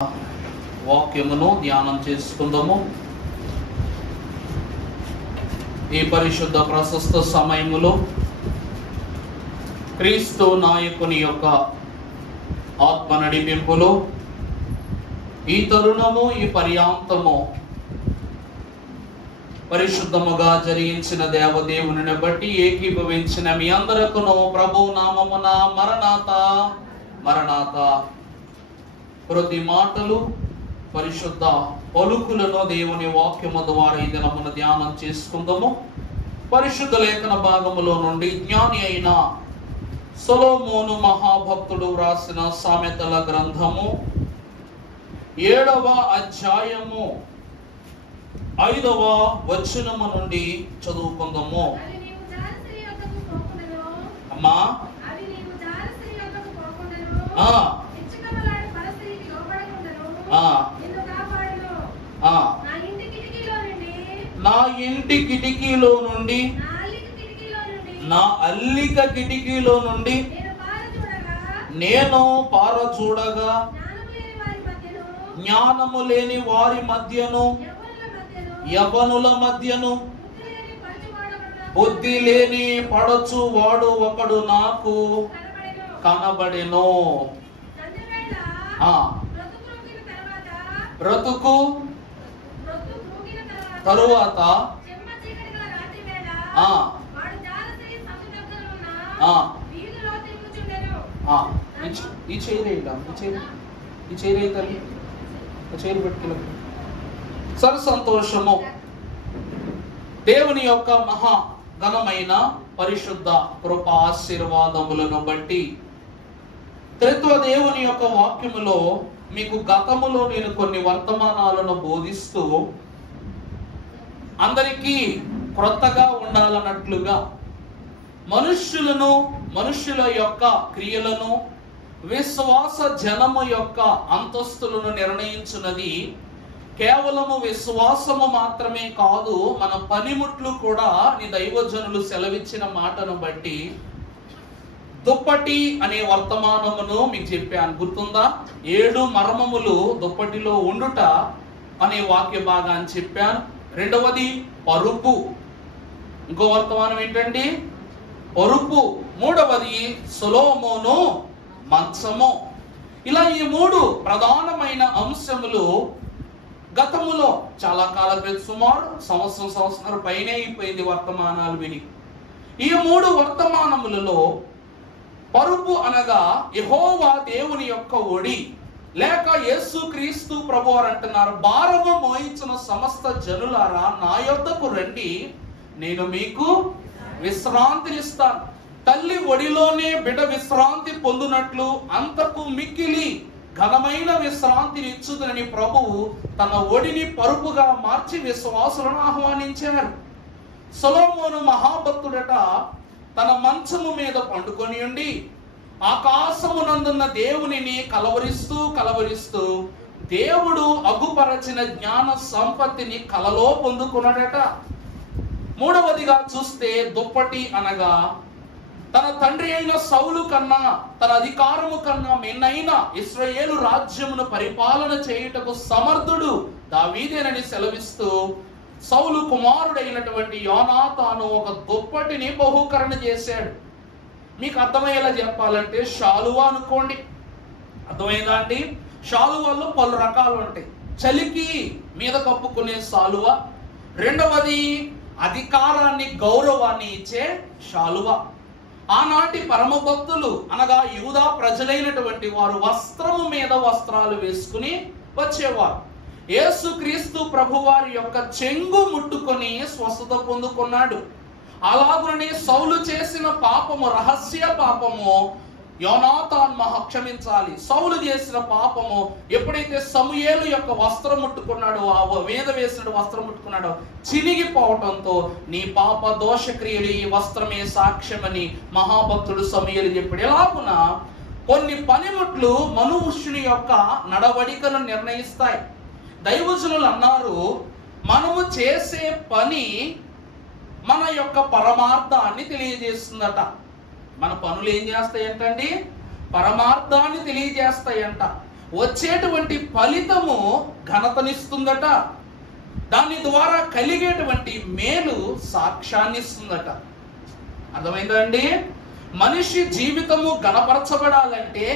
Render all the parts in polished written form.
వాక్యమును ధ్యానం చేసుకుందాము. ఈ పరిశుద్ధ ప్రశస్త సమయములో క్రీస్తు నాయకుని యొక్క ఆత్మ నడిపింపులో ఈ తరుణము ఈ పర్యాంతము పరిశుద్ధముగా జరిగించిన దేవదేవుని బట్టి ఏకీభవించిన మీ అందరకును ప్రభు నామమున మరణాత మరణాత. ప్రతి మాటలు పరిశుద్ధ పలుకులను దేవుని వాక్యము ద్వారా ఈ దినమున ధ్యానం చేసుకుందాము. పరిశుద్ధ లేఖన భాగములో నుండి జ్ఞాని అయిన సొలొమోను మహాభక్తుడు వ్రాసిన సామెతల గ్రంథము 7వ అధ్యాయము 5వ వచనము నుండి చదువుకుందాము. అమ్మా నా ఇంటి కిటికీలో నుండి నా అల్లిక కిటికీలో నుండి నేను పారచూడగా జ్ఞానము లేని వారి మధ్యను యవనుల మధ్యను బుద్ధి లేని పడచు వాడు ఒకడు నాకు కనబడెను. బ్రతుకు తరువాత ఈ చేయి పెట్టుకెళ్ళ సర్ సంతోషము. దేవుని యొక్క మహా ఘనమైన పరిశుద్ధ కృప ఆశీర్వాదములను బట్టి త్రిత్వ దేవుని యొక్క వాక్యములో మీకు గతములో నేను కొన్ని వర్తమానాలను బోధిస్తూ అందరికీ క్రొత్తగా ఉండాలన్నట్లుగా మనుష్యుల యొక్క క్రియలను విశ్వాస జనము యొక్క అంతస్తులను నిర్ణయించున్నది కేవలము విశ్వాసము మాత్రమే కాదు, మన పనిముట్లు కూడా నీ దైవజనులు సెలవిచ్చిన మాటను బట్టి దుప్పటి అనే వర్తమానమును మీకు చెప్పాను, గుర్తుందా? 7 మర్మములు దుప్పటిలో ఉండుట అనే వాక్య భాగాన్ని చెప్పాను. రెండవది పరుపు, ఇంకో వర్తమానం ఏంటండి? పరుపు. మూడవది సొలొమోను మంచము. ఇలా ఈ 3 ప్రధానమైన అంశములు గతములో చాలా కాల క్రితం సుమారు సంవత్సరం పైనే అయిపోయింది వర్తమానాలు విని. ఈ 3 వర్తమానములలో పరుపు అనగా యెహోవా దేవుని యొక్క ఒడి, లేక యేసు క్రీస్తు ప్రభువారు అంటున్నారు, భారము మోయించిన సమస్త జనులారా నా యొద్దకు రండి, నేను మీకు విశ్రాంతినిస్తాను. తల్లి ఒడిలోనే బిడ్డ విశ్రాంతి పొందునట్లు అంతకు మిక్కిలి ఘనమైన విశ్రాంతిని ఇచ్చుదని ప్రభువు తన ఒడిని పరుపుగా మార్చి విశ్వాసులను ఆహ్వానించారు. సొలొమోను మహాభక్తుడట తన మంచము మీద పండుకొని ఉండి ఆకాశమునందున్న దేవునిని కలవరిస్తూ దేవుడు అగుపరచిన జ్ఞాన సంపత్తిని కలలో పొందుకున్నాడట. మూడవదిగా చూస్తే దుప్పటి అనగా తన తండ్రి అయిన సౌలు కన్నా, తన అధికారము కన్నా మిన్నైన ఇశ్రాయేలు రాజ్యమును పరిపాలన చేయుటకు సమర్థుడు దావీదేనని సెలవిస్తూ సౌలు కుమారుడైనటువంటి యోనాతాను ఒక దుప్పటిని బహూకరణ చేశాడు. మీకు అర్థమయ్యేలా చెప్పాలంటే శాలువా అనుకోండి, అర్థమైందా అండి? శాలువాల్లో పలు రకాలు ఉంటాయి. చలికి మీద కప్పుకునే శాలువా, రెండవది అధికారాన్ని గౌరవాన్ని ఇచ్చే శాలువా. ఆనాటి పరమ భక్తులు అనగా యూదా ప్రజలైనటువంటి వారు వస్త్రము మీద వస్త్రాలు వేసుకుని వచ్చేవారు. యేసు క్రీస్తు ప్రభువారి యొక్క చెంగు ముట్టుకొని స్వస్థత పొందుకున్నాడు. అలాగునే సౌలు చేసిన పాపము, రహస్య పాపము యోనాతాన్ క్షమించాలి. సౌలు చేసిన పాపము ఎప్పుడైతే సమూయేలు యొక్క వస్త్రం ముట్టుకున్నాడో, ఆ మీద వేసిన వస్త్రం ముట్టుకున్నాడో చినిగిపోవటంతో నీ పాప దోషక్రియలు ఈ వస్త్రమే సాక్ష్యమని మహాభక్తుడు సమూయేలు చెప్పాడు. ఎలాగున కొన్ని పనిముట్లు మనుష్యుని యొక్క నడవడికను నిర్ణయిస్తాయి. దైవజనులు అన్నారు, మనము చేసే పని మన యొక్క పరమార్థాన్ని తెలియజేస్తుందట. మన పనులు ఏం చేస్తాయంటండి? పరమార్థాన్ని తెలియజేస్తాయంట. వచ్చేటువంటి ఫలితము ఘనతనిస్తుందట. దాని ద్వారా కలిగేటువంటి మేలు సాక్ష్యాన్ని ఇస్తుందట. అర్థమైందా అండి? మనిషి జీవితము ఘనపరచబడాలంటే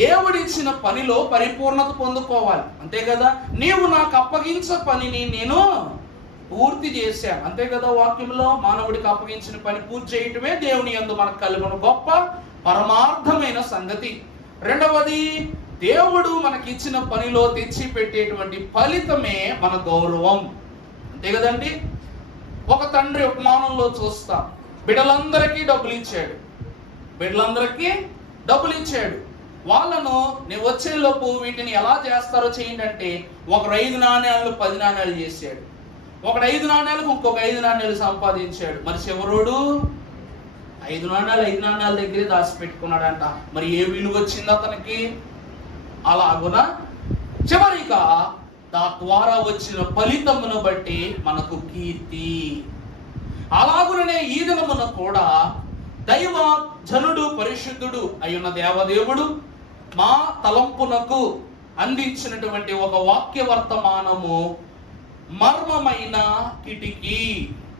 దేవుడిచ్చిన పనిలో పరిపూర్ణత పొందుకోవాలి, అంతే కదా. నీవు నాకు అప్పగించే పనిని నేను పూర్తి చేశాను, అంతే కదా. వాక్యంలో మానవుడికి అప్పగించిన పని పూర్తి చేయటమే దేవుని యందు మనకు కలిగిన గొప్ప పరమార్థమైన సంగతి. రెండవది, దేవుడు మనకిచ్చిన పనిలో తెచ్చి పెట్టేటువంటి ఫలితమే మన గౌరవం, అంతే కదండి. ఒక తండ్రి ఉపమానంలో చూస్తాం, బిడ్డలందరికీ డబ్బులు ఇచ్చాడు. వాళ్ళను నేను వచ్చేలోపు వీటిని ఎలా చేస్తారో చేయండి అంటే, ఒకరు 5 నాణ్యాలు 10 నాణ్యాలు చేశాడు, ఒకడు 5 నాణ్యాలకు ఇంకొక 5 నాణ్యాలు సంపాదించాడు. మరి చివరోడు 5 నాణ్యాల దగ్గరే దాచిపెట్టుకున్నాడంట. మరి ఏ విలువ వచ్చింది అతనికి? అలాగున చివరిగా ద్వారా వచ్చిన ఫలితమును బట్టి మనకు కీర్తి. అలాగుననే ఈ దినమున కూడా దైవ జనుడు పరిశుద్ధుడు అయ్యున్న దేవదేవుడు మా తలంపునకు అందించినటువంటి ఒక వాక్య వర్తమానము మర్మమైన కిటికీ.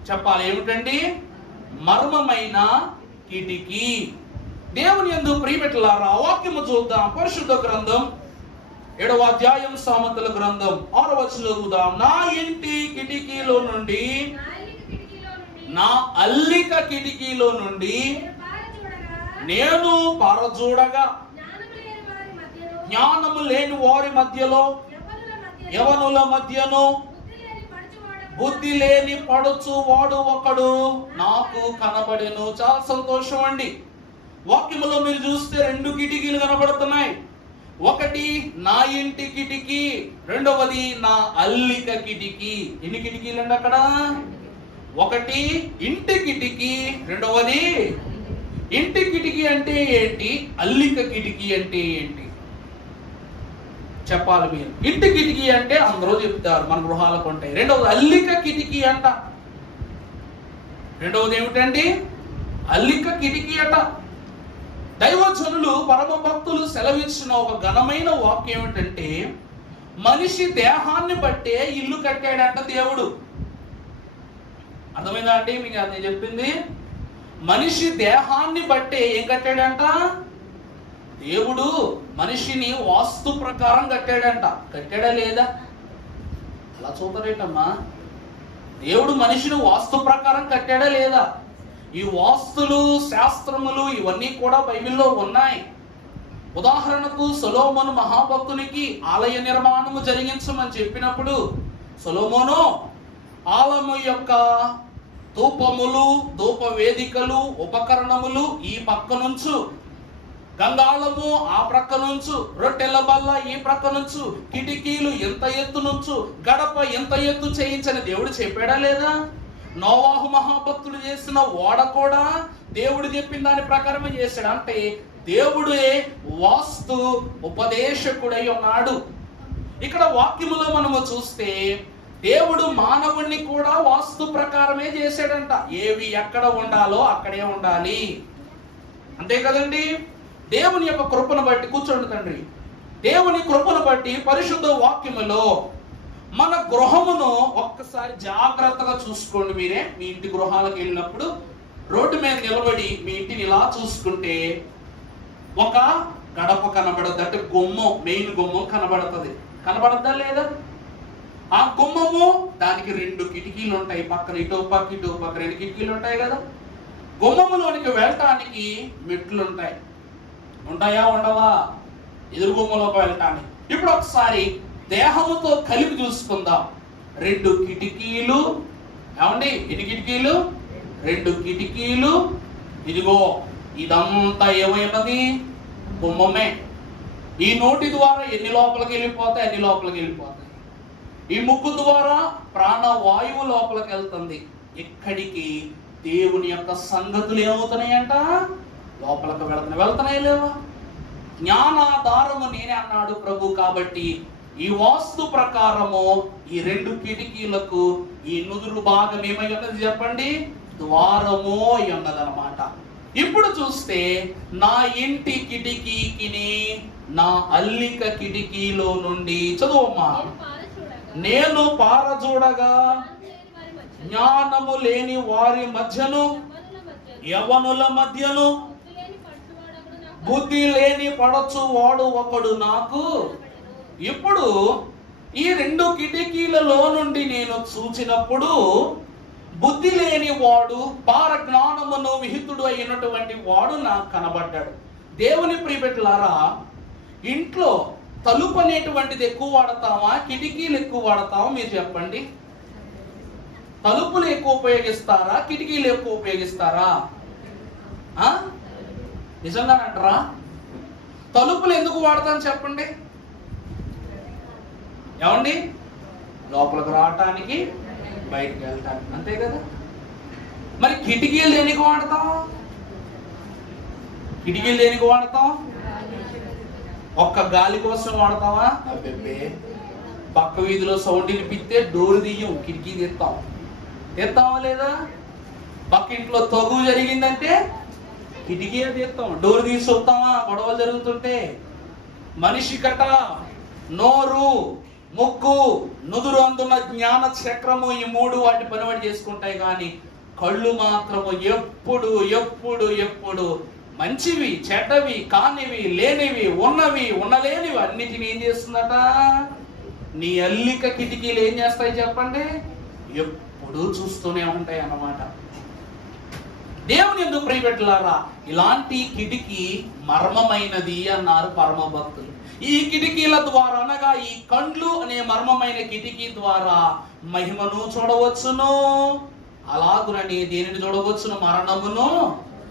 చెప్పాలి, ఏమిటండి? మర్మమైన కిటికీ. దేవుని యందు ప్రియమిత్రులారా, వాక్యము చూద్దాం. పరిశుద్ధ గ్రంథం 7వ అధ్యాయం సామెతల గ్రంథం 6వ వచనం చదువుదాం. నా ఇంటి కిటికీలో నుండి, నా అల్లిక కిటికీలో నుండి నేను పారజూడగా, జ్ఞానము లేని వారి మధ్యలో, యవనుల మధ్యను బుద్ధి లేని పడుచు వాడు ఒకడు నాకు కనబడెను. చాలా సంతోషం అండి. వాక్యములో మీరు చూస్తే 2 కిటికీలు కనబడుతున్నాయి. ఒకటి నా ఇంటి కిటికీ, రెండవది నా అల్లిక కిటికీ. ఎన్ని కిటికీలు అండి అక్కడ? ఒకటి ఇంటి కిటికీ, రెండవది ఇంటి కిటికీ అంటే ఏంటి, అల్లిక కిటికీ అంటే ఏంటి చెప్పాలి మీరు. ఇంటి కిటికీ అంటే అందరూ చెప్తారు, మన గృహాలకు ఉంటాయి. రెండవది అల్లిక కిటికీ అంట. రెండవది ఏమిటండి? అల్లిక కిటికీ అట. దైవజనులు పరమ భక్తులు సెలవిచ్చిన ఒక ఘనమైన వాక్యం ఏమిటంటే, మనిషి దేహాన్ని బట్టే ఇల్లు కట్టాడంట దేవుడు. అర్థమైందా అండి మీకు అది చెప్పింది? మనిషి దేహాన్ని బట్టే ఏం కట్టాడంట దేవుడు? మనిషిని వాస్తు ప్రకారం కట్టాడంట. కట్టాడా లేదా? అలా చూతారేంటమ్మా? దేవుడు మనిషిని వాస్తు ప్రకారం కట్టాడా లేదా? ఈ వాస్తులు, శాస్త్రములు ఇవన్నీ కూడా బైబిల్లో ఉన్నాయి. ఉదాహరణకు సొలొమోను మహాభక్తునికి ఆలయ నిర్మాణము జరిగించమని చెప్పినప్పుడు, సొలొమోను ఆలయము యొక్క ధూపములు, ధూప వేదికలు, ఉపకరణములు ఈ పక్క నుంచు, గంగాళము ఆ ప్రక్క నుంచు, రొట్టెల బల్ల ఈ ప్రక్క నుంచు, కిటికీలు ఎంత ఎత్తు నుంచు, గడప ఎంత ఎత్తు చేయించని దేవుడు చెప్పాడా లేదా? నోవాహు మహాభక్తుడు చేసిన ఓడ కూడా దేవుడు చెప్పిన దాని ప్రకారమే చేశాడు. అంటే దేవుడే వాస్తు ఉపదేశకుడై ఉన్నాడు. ఇక్కడ వాక్యములో మనము చూస్తే దేవుడు మానవుణ్ణి కూడా వాస్తు ప్రకారమే చేశాడంట. ఏవి ఎక్కడ ఉండాలో అక్కడే ఉండాలి, అంతే కదండి. దేవుని యొక్క కృపను బట్టి, కూర్చోండి తండ్రి, దేవుని కృపను బట్టి పరిశుద్ధ వాక్యములో మన గృహమును ఒక్కసారి జాగ్రత్తగా చూసుకోండి. మీరే మీ ఇంటి గృహాలకు వెళ్ళినప్పుడు రోడ్డు మీద నిలబడి మీ ఇంటిని ఇలా చూసుకుంటే ఒక గడప కనబడద్దు, అంటే గుమ్మం, మెయిన్ గుమ్మం కనబడుతుంది. కనబడద్దా లేదా? ఆ గుమ్మము దానికి 2 కిటికీలు ఉంటాయి, పక్కన ఇటు పక్క ఇటు పక్క 2 కిటికీలు ఉంటాయి కదా. గుమ్మములోనికి వెళ్ళటానికి మెట్లు ఉంటాయి. ఉంటాయా ఉండవా? ఎదురు గుమ్మలోకి వెళ్ళటానికి. ఇప్పుడు ఒకసారి దేహముతో కలిపి చూసుకుందాం. 2 కిటికీలు. ఏమండి, ఎన్ని కిటికీలు? 2 కిటికీలు. ఇదిగో ఇదంతా ఏమైనది? గుమ్మమే. ఈ నోటి ద్వారా ఎన్ని లోపలికి వెళ్ళిపోతాయి? అన్ని లోపలికి వెళ్ళిపోతాయి. ఈ ముక్కు ద్వారా ప్రాణవాయువు లోపలికి వెళ్తుంది. ఇక్కడికి దేవుని యొక్క సంగతులు ఏమవుతున్నాయంట? లోపలికి వెళ్తున్నాయి లేవా? జ్ఞానాధారము నేనే అన్నాడు ప్రభు. కాబట్టి ఈ వాస్తు ప్రకారము ఈ 2 కిటికీలకు ఈ నుదురు భాగం ఏమై ఉన్నది చెప్పండి? ద్వారము అయి ఉన్నదన్నమాట. ఇప్పుడు చూస్తే నా ఇంటి కిటికీకి నా అల్లిక కిటికీలో నుండి, చదువమ్మా, నేను పారజూడగా జ్ఞానము లేని వారి మధ్యను, యవనుల మధ్యను బుద్ధి లేని పడచు వాడు ఒకడు నాకు. ఇప్పుడు ఈ 2 కిటికీలలో నుండి నేను చూచినప్పుడు బుద్ధి లేని వాడు, పారజ్ఞానమును విహితుడు అయినటువంటి వాడు నాకు కనబడ్డాడు. దేవుని ప్రియబిడ్డలారా, ఇంట్లో తలుపు అనేటువంటిది ఎక్కువ వాడతామా, కిటికీలు ఎక్కువ వాడతామా? మీరు చెప్పండి. తలుపులు ఎక్కువ ఉపయోగిస్తారా, కిటికీలు ఎక్కువ ఉపయోగిస్తారా? నిజంగానంటారా? తలుపులు ఎందుకు వాడతాను చెప్పండి. ఏమండి? లోపలికి రావటానికి, బయటికి వెళ్ళటానికి, అంతే కదా. మరి కిటికీలు దేనికి వాడతాం? కిటికీలు దేనికి వాడతాం? ఒక్క గాలి కోసం వాడతావా? అబ్బే, పక్క వీధిలో సౌండ్ వినిపిస్తే డోర్ తీయం, కిటికీ తీస్తావా లేదా? పక్క ఇంట్లో తగు జరిగిందంటే కిటికీ తీస్తాం, డోర్ తీసి చూస్తావా గొడవలు జరుగుతుంటే? మనిషి కట నోరు, ముక్కు, నుదురు అందున్న జ్ఞాన చక్రము, ఈ 3 వాటి పనివాడి చేసుకుంటాయి. కానీ కళ్ళు మాత్రము ఎప్పుడు ఎప్పుడు ఎప్పుడు మంచివి, చెడ్డవి, కానివి, లేనివి, ఉన్నవి, ఉండలేనివి అన్నిటిని ఏం చేస్తుందట? నీ అల్లిక కిటికీలు ఏం చేస్తాయి చెప్పండి? ఎప్పుడు చూస్తూనే ఉంటాయి అన్నమాట. దేవుని యందు ప్రియబిడ్డలారా, ఇలాంటి కిటికీ మర్మమైనది అన్నారు పరమ భక్తులు. ఈ కిటికీల ద్వారా, అనగా ఈ కండ్లు అనే మర్మమైన కిటికీ ద్వారా మహిమను చూడవచ్చును, అలాగునని దేనిని చూడవచ్చును? మరణమును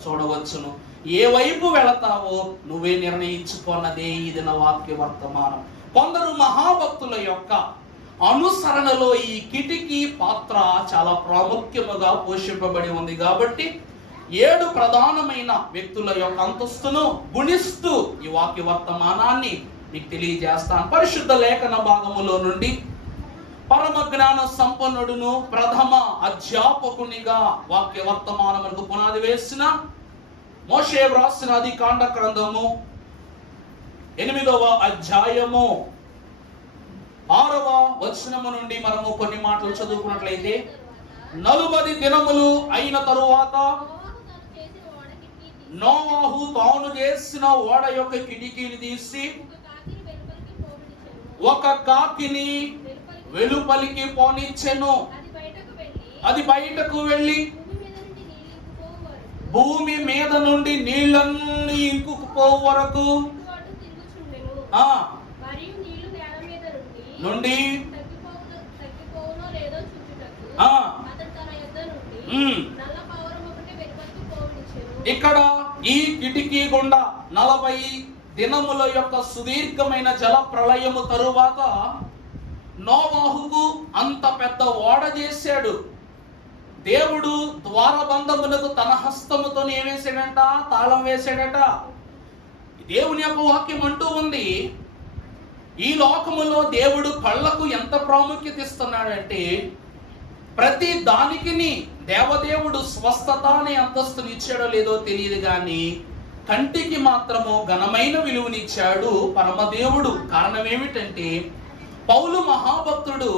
చూడవచ్చును. ఏ వైపు వెళతావో నువ్వే నిర్ణయించుకున్నదే ఇది నా వాక్య వర్తమానం. కొందరు మహాభక్తుల యొక్క అనుసరణలో ఈ కిటికీ పాత్ర చాలా ప్రాముఖ్యముగా పోషింపబడి ఉంది. కాబట్టి 7 ప్రధానమైన వ్యక్తుల యొక్క అంతస్తును గుణిస్తూ ఈ వాక్య వర్తమానాన్ని మీకు తెలియజేస్తాను. పరిశుద్ధ లేఖన భాగములో నుండి పరమ జ్ఞాన సంపన్నుడును ప్రథమ అధ్యాపకునిగా వాక్య వర్తమానములకు పునాది వేసిన మోషే వ్రాసిన ఆదికాండ గ్రంథము 8వ అధ్యాయము 6వ వచనము నుండి మనము కొన్ని మాటలు చదువుకున్నట్లయితే, 40 దినములు అయిన తరువాత నోవాహు తాను చేసిన ఓడ యొక్క కిటికీని తీసి ఒక కాకిని వెలుపలికి పోనిచ్చెను. అది బయటకు వెళ్ళి భూమి మీద నుండి నీళ్ళన్నీ ఇంకుకుపోవు వరకు నుండి ఇక్కడ ఈ కిటికీ గుండా 40 దినముల యొక్క సుదీర్ఘమైన జల ప్రళయము తరువాత నోవాహుకు అంత పెద్ద ఓడ చేశాడు. దేవుడు ద్వారబంధములకు తన హస్తముతో ఏమేశాడట? తాళం వేశాడట. దేవుని యొక్క వాక్యం అంటూ ఉంది, ఈ లోకములో దేవుడు కళ్ళకు ఎంత ప్రాముఖ్యత ఇస్తున్నాడంటే, ప్రతి దానికి దేవదేవుడు స్వస్థత అనే అంతస్తుని ఇచ్చాడో లేదో తెలియదు కానీ కంటికి మాత్రము ఘనమైన విలువనిచ్చాడు పరమదేవుడు. కారణం ఏమిటంటే, పౌలు మహాభక్తుడు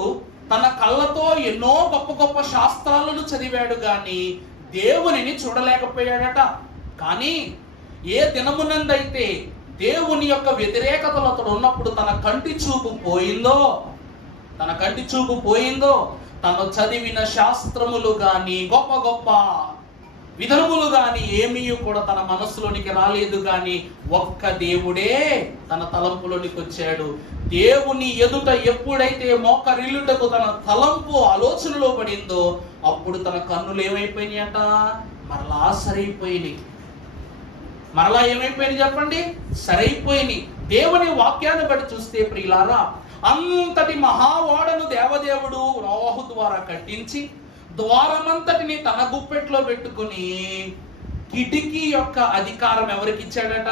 తన కళ్ళతో ఎన్నో గొప్ప గొప్ప శాస్త్రాలను చదివాడు కానీ దేవునిని చూడలేకపోయాడట. కానీ ఏ దినమునందైతే దేవుని యొక్క వ్యతిరేకతలు అతడు ఉన్నప్పుడు తన కంటి చూపు పోయిందో తను చదివిన శాస్త్రములు గాని గొప్ప గొప్ప విధములు గాని ఏమీ కూడా తన మనస్సులోనికి రాలేదు. కానీ ఒక్క దేవుడే తన తలంపులోనికి వచ్చాడు. దేవుని ఎదుట ఎప్పుడైతే మోకరిల్లుటకు తన తలంపు ఆలోచనలో పడిందో అప్పుడు తన కన్నులు ఏమైపోయినాయట? మరలా సరైపోయినాయి. మరలా ఏమైపోయినాయి చెప్పండి? సరైపోయినాయి. దేవుని వాక్యాన్ని బట్టి చూస్తే ప్రియులారా, అంతటి మహావాడను దేవదేవుడు నోవాహు ద్వారా కట్టించి ద్వారమంతటిని తన గుప్పెట్లో పెట్టుకుని కిటికీ యొక్క అధికారం ఎవరికి ఇచ్చాడట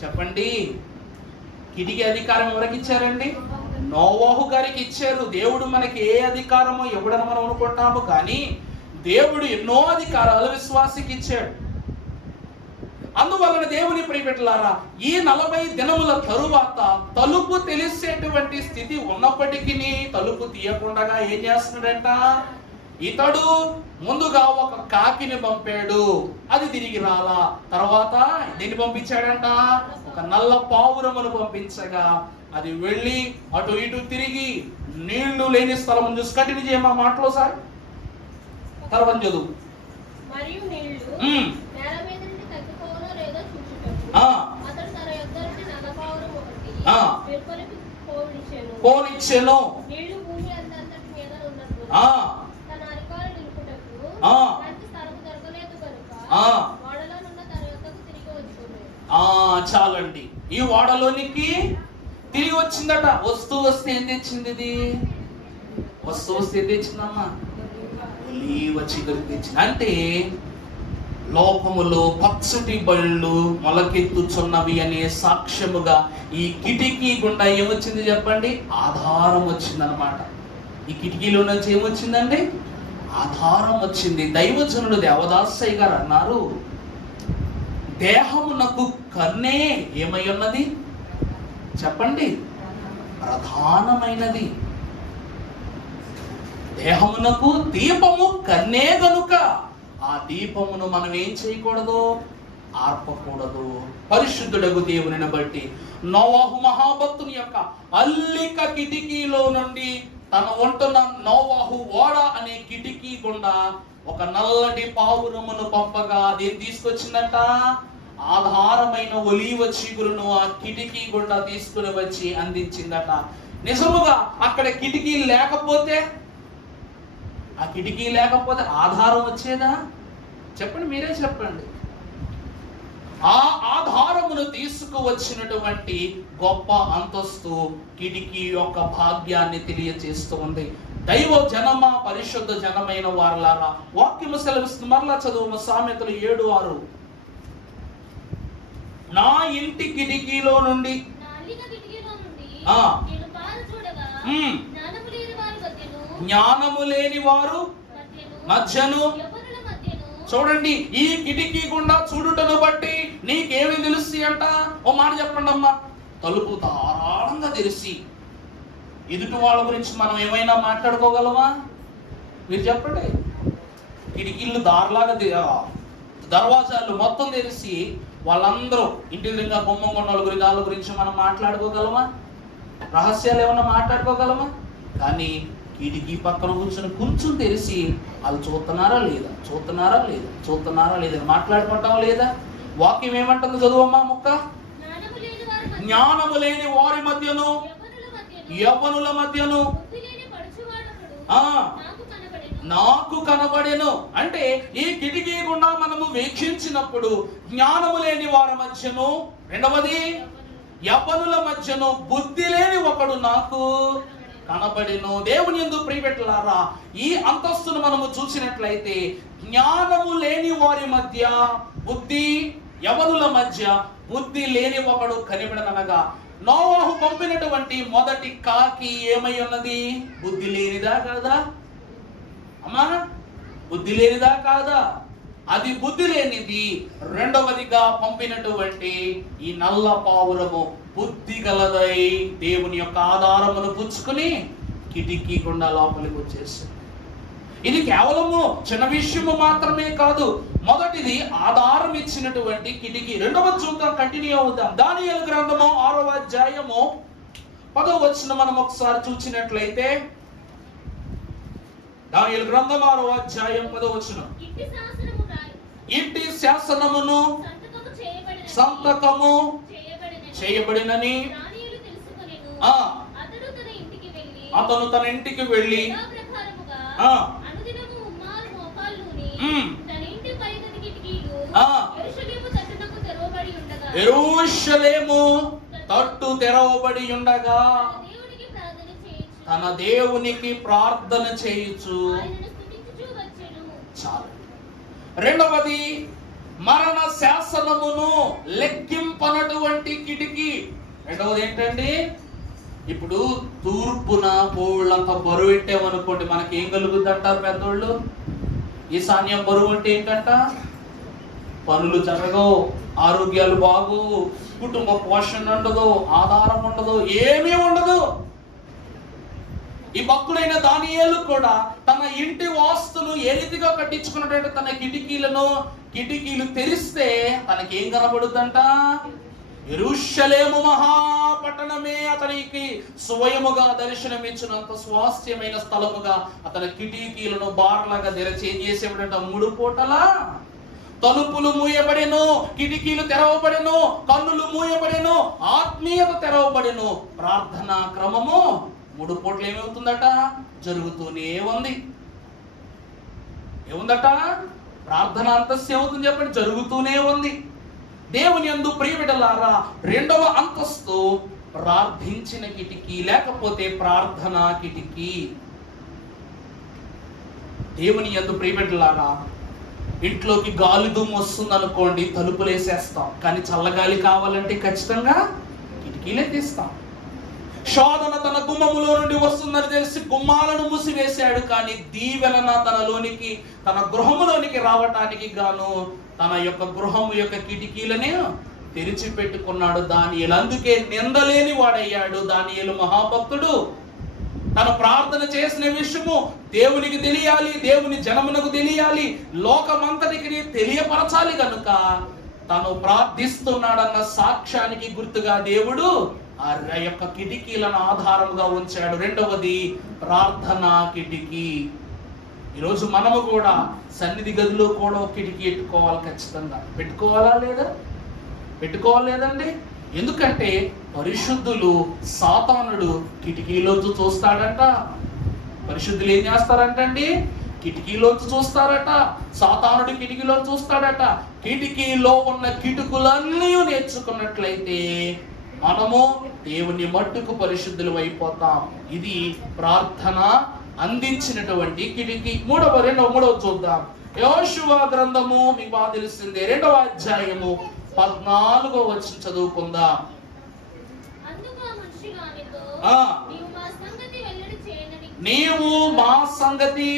చెప్పండి? కిటికీ అధికారం ఎవరికి ఇచ్చారండి? నోవాహు గారికి ఇచ్చారు. దేవుడు మనకి ఏ అధికారమో ఎవడని మనం అనుకుంటాము, కానీ దేవుడు ఎన్నో అధికారాలు విశ్వాసికి ఇచ్చాడు. అందువలన దేవుని ప్రియబిడ్డలారా, ఈ 40 దినముల తరువాత తలుపు తెలిసేటువంటి స్థితి ఉన్నప్పటికీ తలుపు తీయకుండా ఏం చేస్తున్నాడంట? ఇతడు ముందుగా ఒక కాకిని పంపాడు, అది తిరిగి రాలా. తర్వాత దీన్ని పంపించాడంట, ఒక నల్ల పావురమును పంపించగా అది వెళ్ళి అటు ఇటు తిరిగి నీళ్లు లేని స్థలం చూసి కంటిన్యూ చేయమా మాటలో సార్. తర్వాత చదువు. మరియు నీళ్లు నేల మీద నుండి తగ్గిపోవనో లేదో చూచుటకు అతడు తన యొద్ద నుండి నల్ల పావురము ఒకటి వెలుపలికి పోనిచ్చెను. నీళ్లు భూమి అంతటి మీద ఉన్నప్పుడు తన అరికాలు నిలుపుటకు మంచి స్థలము దొరకలేదు కనుక ఓడలోనున్న తన యొద్దకు తిరిగి వచ్చును. చాలండి, ఈ ఓడలోనికి తిరిగి వచ్చిందట. వస్తే ఏం తెచ్చింది? ఇది వస్తే ఏం తెచ్చిందమ్మా? ఒలీవ చిగురు తెచ్చింది. అంటే లోకములో పచ్చటి బళ్ళు మొలకెత్తుచున్నవి అనే సాక్ష్యముగా ఈ కిటికీ గుండా ఏమొచ్చింది చెప్పండి? ఆధారం వచ్చిందనమాట. ఈ కిటికీలో నుంచి ఏమొచ్చిందండి? ఆధారం వచ్చింది. దైవజనుడు దేవదాసయ్య గారు అన్నారు, దేహమునకు కన్నే ఏమై ఉన్నది చెప్పండి? ప్రధానమైనది. దేహమునకు దీపము కన్నే గనుక ఆ దీపమును మనం ఏం చేయకూడదు? ఆర్పకూడదు. పరిశుద్ధుడగు దేవునిని బట్టి నోవాహు మహాభక్తుని యొక్క అల్లిక కిటికీలో నుండి తన ఉంటున్న నోవాహు ఓడ అనే కిటికీ గుండా ఒక నల్లటి పావురమును పంపగా అది తీసుకొచ్చిందట? ఆధారమైన ఒలీవ చిగురును ఆ కిటికీ గుండా తీసుకుని వచ్చి అందించిందట. నిజముగా అక్కడ కిటికీ లేకపోతే, ఆ కిటికీ లేకపోతే ఆధారం వచ్చేదా? చెప్పండి, మీరే చెప్పండి. ఆ ఆధారమును తీసుకువచ్చినటువంటి గొప్ప అంతస్తు కిటికీ యొక్క భాగ్యాన్ని తెలియజేస్తూ ఉంది. దైవ జనమా, పరిశుద్ధ జనమైన వారలారా, వాక్యము సెలవిస్తుంది. మరలా చదువు సామెతలు 7:6. నా ఇంటి కిటికీలో నుండి జ్ఞానము లేని వారు మధ్యను. చూడండి, ఈ కిటికీ గుండా చూడుటను బట్టి నీకేమి తెలుస్తుంది అంట? ఓ మాట చెప్పండి అమ్మా. తలుపు ధారాళంగా తెరిచి ఎదుటి వాళ్ళ గురించి మనం ఏమైనా మాట్లాడుకోగలమా? మీరు చెప్పండి. కిటికీలు దారిలాగా దర్వాజాలు మొత్తం తెరిచి వాళ్ళందరూ ఇంటి దగ్గర బొమ్మ కొన్న గురించి వాళ్ళ గురించి మనం మాట్లాడుకోగలమా? రహస్యాలు ఏమన్నా మాట్లాడుకోగలమా? కానీ కిటికీ పక్కన కూర్చొని కొంచెం తెరిచి వాళ్ళు చూస్తున్నారా లేదా మాట్లాడుకుంటాం లేదా? వాక్యం ఏమంటుంది? చదువమ్మా ముక్క. జ్ఞానము లేని వారి మధ్యను యవ్వనుల మధ్యను నాకు కనబడెను. అంటే ఈ కిటికీ గుండా మనము వీక్షించినప్పుడు జ్ఞానము లేని వారి మధ్యను, రెండవది యవ్వనుల మధ్యను బుద్ధి లేని ఒకడు నాకు కనబడెను. దేవుని యందు ప్రియబిడ్డలారా, ఈ అంతస్తును మనము చూసినట్లయితే జ్ఞానము లేని వారి మధ్య బుద్ధి, యవ్వనుల మధ్య బుద్ధి లేని ఒకడు కనిబడనగా నోవాహు పంపినటువంటి మొదటి కాకి ఏమై ఉన్నది? బుద్ధి లేనిదా కాదా అమ్మా? బుద్ధి లేనిదా కాదా? అది బుద్ధి లేనిది. రెండవదిగా పంపినటువంటి ఈ నల్ల పావురము బుద్ధి గలదై దేవుని యొక్క ఆధారమును పుచ్చుకుని కిటికీ గుండా లోపలికి వచ్చేసింది. ఇది కేవలము చిన్న విషయము మాత్రమే కాదు. మొదటిది ఆధారం ఇచ్చినటువంటి కిటికీ. రెండవ చూద్దాం, కంటిన్యూ అవుదాం. దానియేలు గ్రంథము 6వ అధ్యాయము 10వ వచనం మనం ఒకసారి చూసినట్లయితే, దానియేలు గ్రంథం 6వ అధ్యాయం 10వ వచనం. ఇంటి శాసనమును సంతకము చేయబడినని అతను తన ఇంటికి వెళ్ళి యెరూషలేము తట్టు తెరవబడి ఉండగా తన దేవునికి ప్రార్థన చేయుచు. చాలు. రెండవది మరణ శాసనమును లెక్కింపనటువంటి కిటికీ. రెండవది ఏంటండి? ఇప్పుడు తూర్పున పోళ్ళంత బరువు పెట్టామనుకోండి, మనకి ఏం కలుగుద్ది అంటారు పెద్దోళ్ళు? ఈశాన్యం బరువు అంటే ఏంటంట? పనులు జరగవు, ఆరోగ్యాలు బాగోవు, కుటుంబ పోషణ ఉండదు, ఆధారం ఉండదు, ఏమీ ఉండదు. ఈ భక్తుడైన దానియేలు కూడా తన ఇంటి వాస్తును ఏ రీతిగా కట్టించుకున్నట్టు తన కిటికీలు తెరిస్తే తనకేం కనబడుద్దంట? యెరూషలేము మహాపట్టణమే అతనికి స్వయముగా దర్శనమిచ్చినంత స్వాస్థ్యమైన స్థలముగా అతని కిటికీలను బార్లాగా ఏం చేసేవాడంట? 3 పూటల తలుపులు మూయబడెను, కిటికీలు తెరవబడెను, కన్నులు మూయబడెను, ఆత్మీయత తెరవబడెను. ప్రార్థనా క్రమము 3 పూటలు ఏమవుతుందట? జరుగుతూనే ఉంది. ఏముందట? ప్రార్థన అంతస్తు ఏమవుతుంది చెప్పండి? జరుగుతూనే ఉంది. దేవుని యందు ప్రియబిడ్డలారా, 2వ అంతస్తు ప్రార్థించిన కిటికీ, లేకపోతే ప్రార్థనా కిటికీ. దేవుని యందు ప్రియబిడ్డలారా, ఇంట్లోకి గాలి దుమ్ము వస్తుంది అనుకోండి, తలుపులు వేసేస్తాం. కానీ చల్లగాలి కావాలంటే ఖచ్చితంగా కిటికీలే తీస్తాం. శోధన తన గుమ్మములో నుండి వస్తుందని తెలిసి గుమ్మాలను మూసివేశాడు. కానీ దీవెన తనలోనికి, తన గృహములోనికి రావటానికి గాను తన యొక్క గృహము యొక్క కిటికీలని తెరిచిపెట్టుకున్నాడు దానియేలు. అందుకే నిందలేని వాడయ్యాడు దానియేలు మహాభక్తుడు. తను ప్రార్థన చేసిన విషయము దేవునికి తెలియాలి, దేవుని జనమునకు తెలియాలి, లోకమంతటికి తెలియపరచాలి. కనుక తను ప్రార్థిస్తున్నాడన్న సాక్ష్యానికి గుర్తుగా దేవుడు ఆ యొక్క కిటికీలను ఆధారముగా ఉంచాడు. 2వది ప్రార్థనా కిటికీ. ఈరోజు మనము కూడా సన్నిధి గదిలో కూడా ఒక కిటికీ పెట్టుకోవాలి. ఖచ్చితంగా పెట్టుకోవాలా లేదా? పెట్టుకోవాలి లేదండి. ఎందుకంటే పరిశుద్ధులు సాతానుడు కిటికీలోంచి చూస్తాడట. పరిశుద్ధులు ఏం చేస్తారంటండి? కిటికీలోంచి చూస్తారట. సాతానుడు కిటికీలో చూస్తాడట. కిటికీలో ఉన్న కిటుకులన్నీ నేర్చుకున్నట్లయితే మనము దేవుని మట్టుకు పరిశుద్ధులు అయిపోతాం. ఇది ప్రార్థన అందించినటువంటి కిటికీ. మూడవ చూద్దాం. యోషువ గ్రంథము మీకు బాగా తెలిసిందే, 2వ అధ్యాయము 14వ వచనం చదువుకుందాం. నీవు మా సంగతి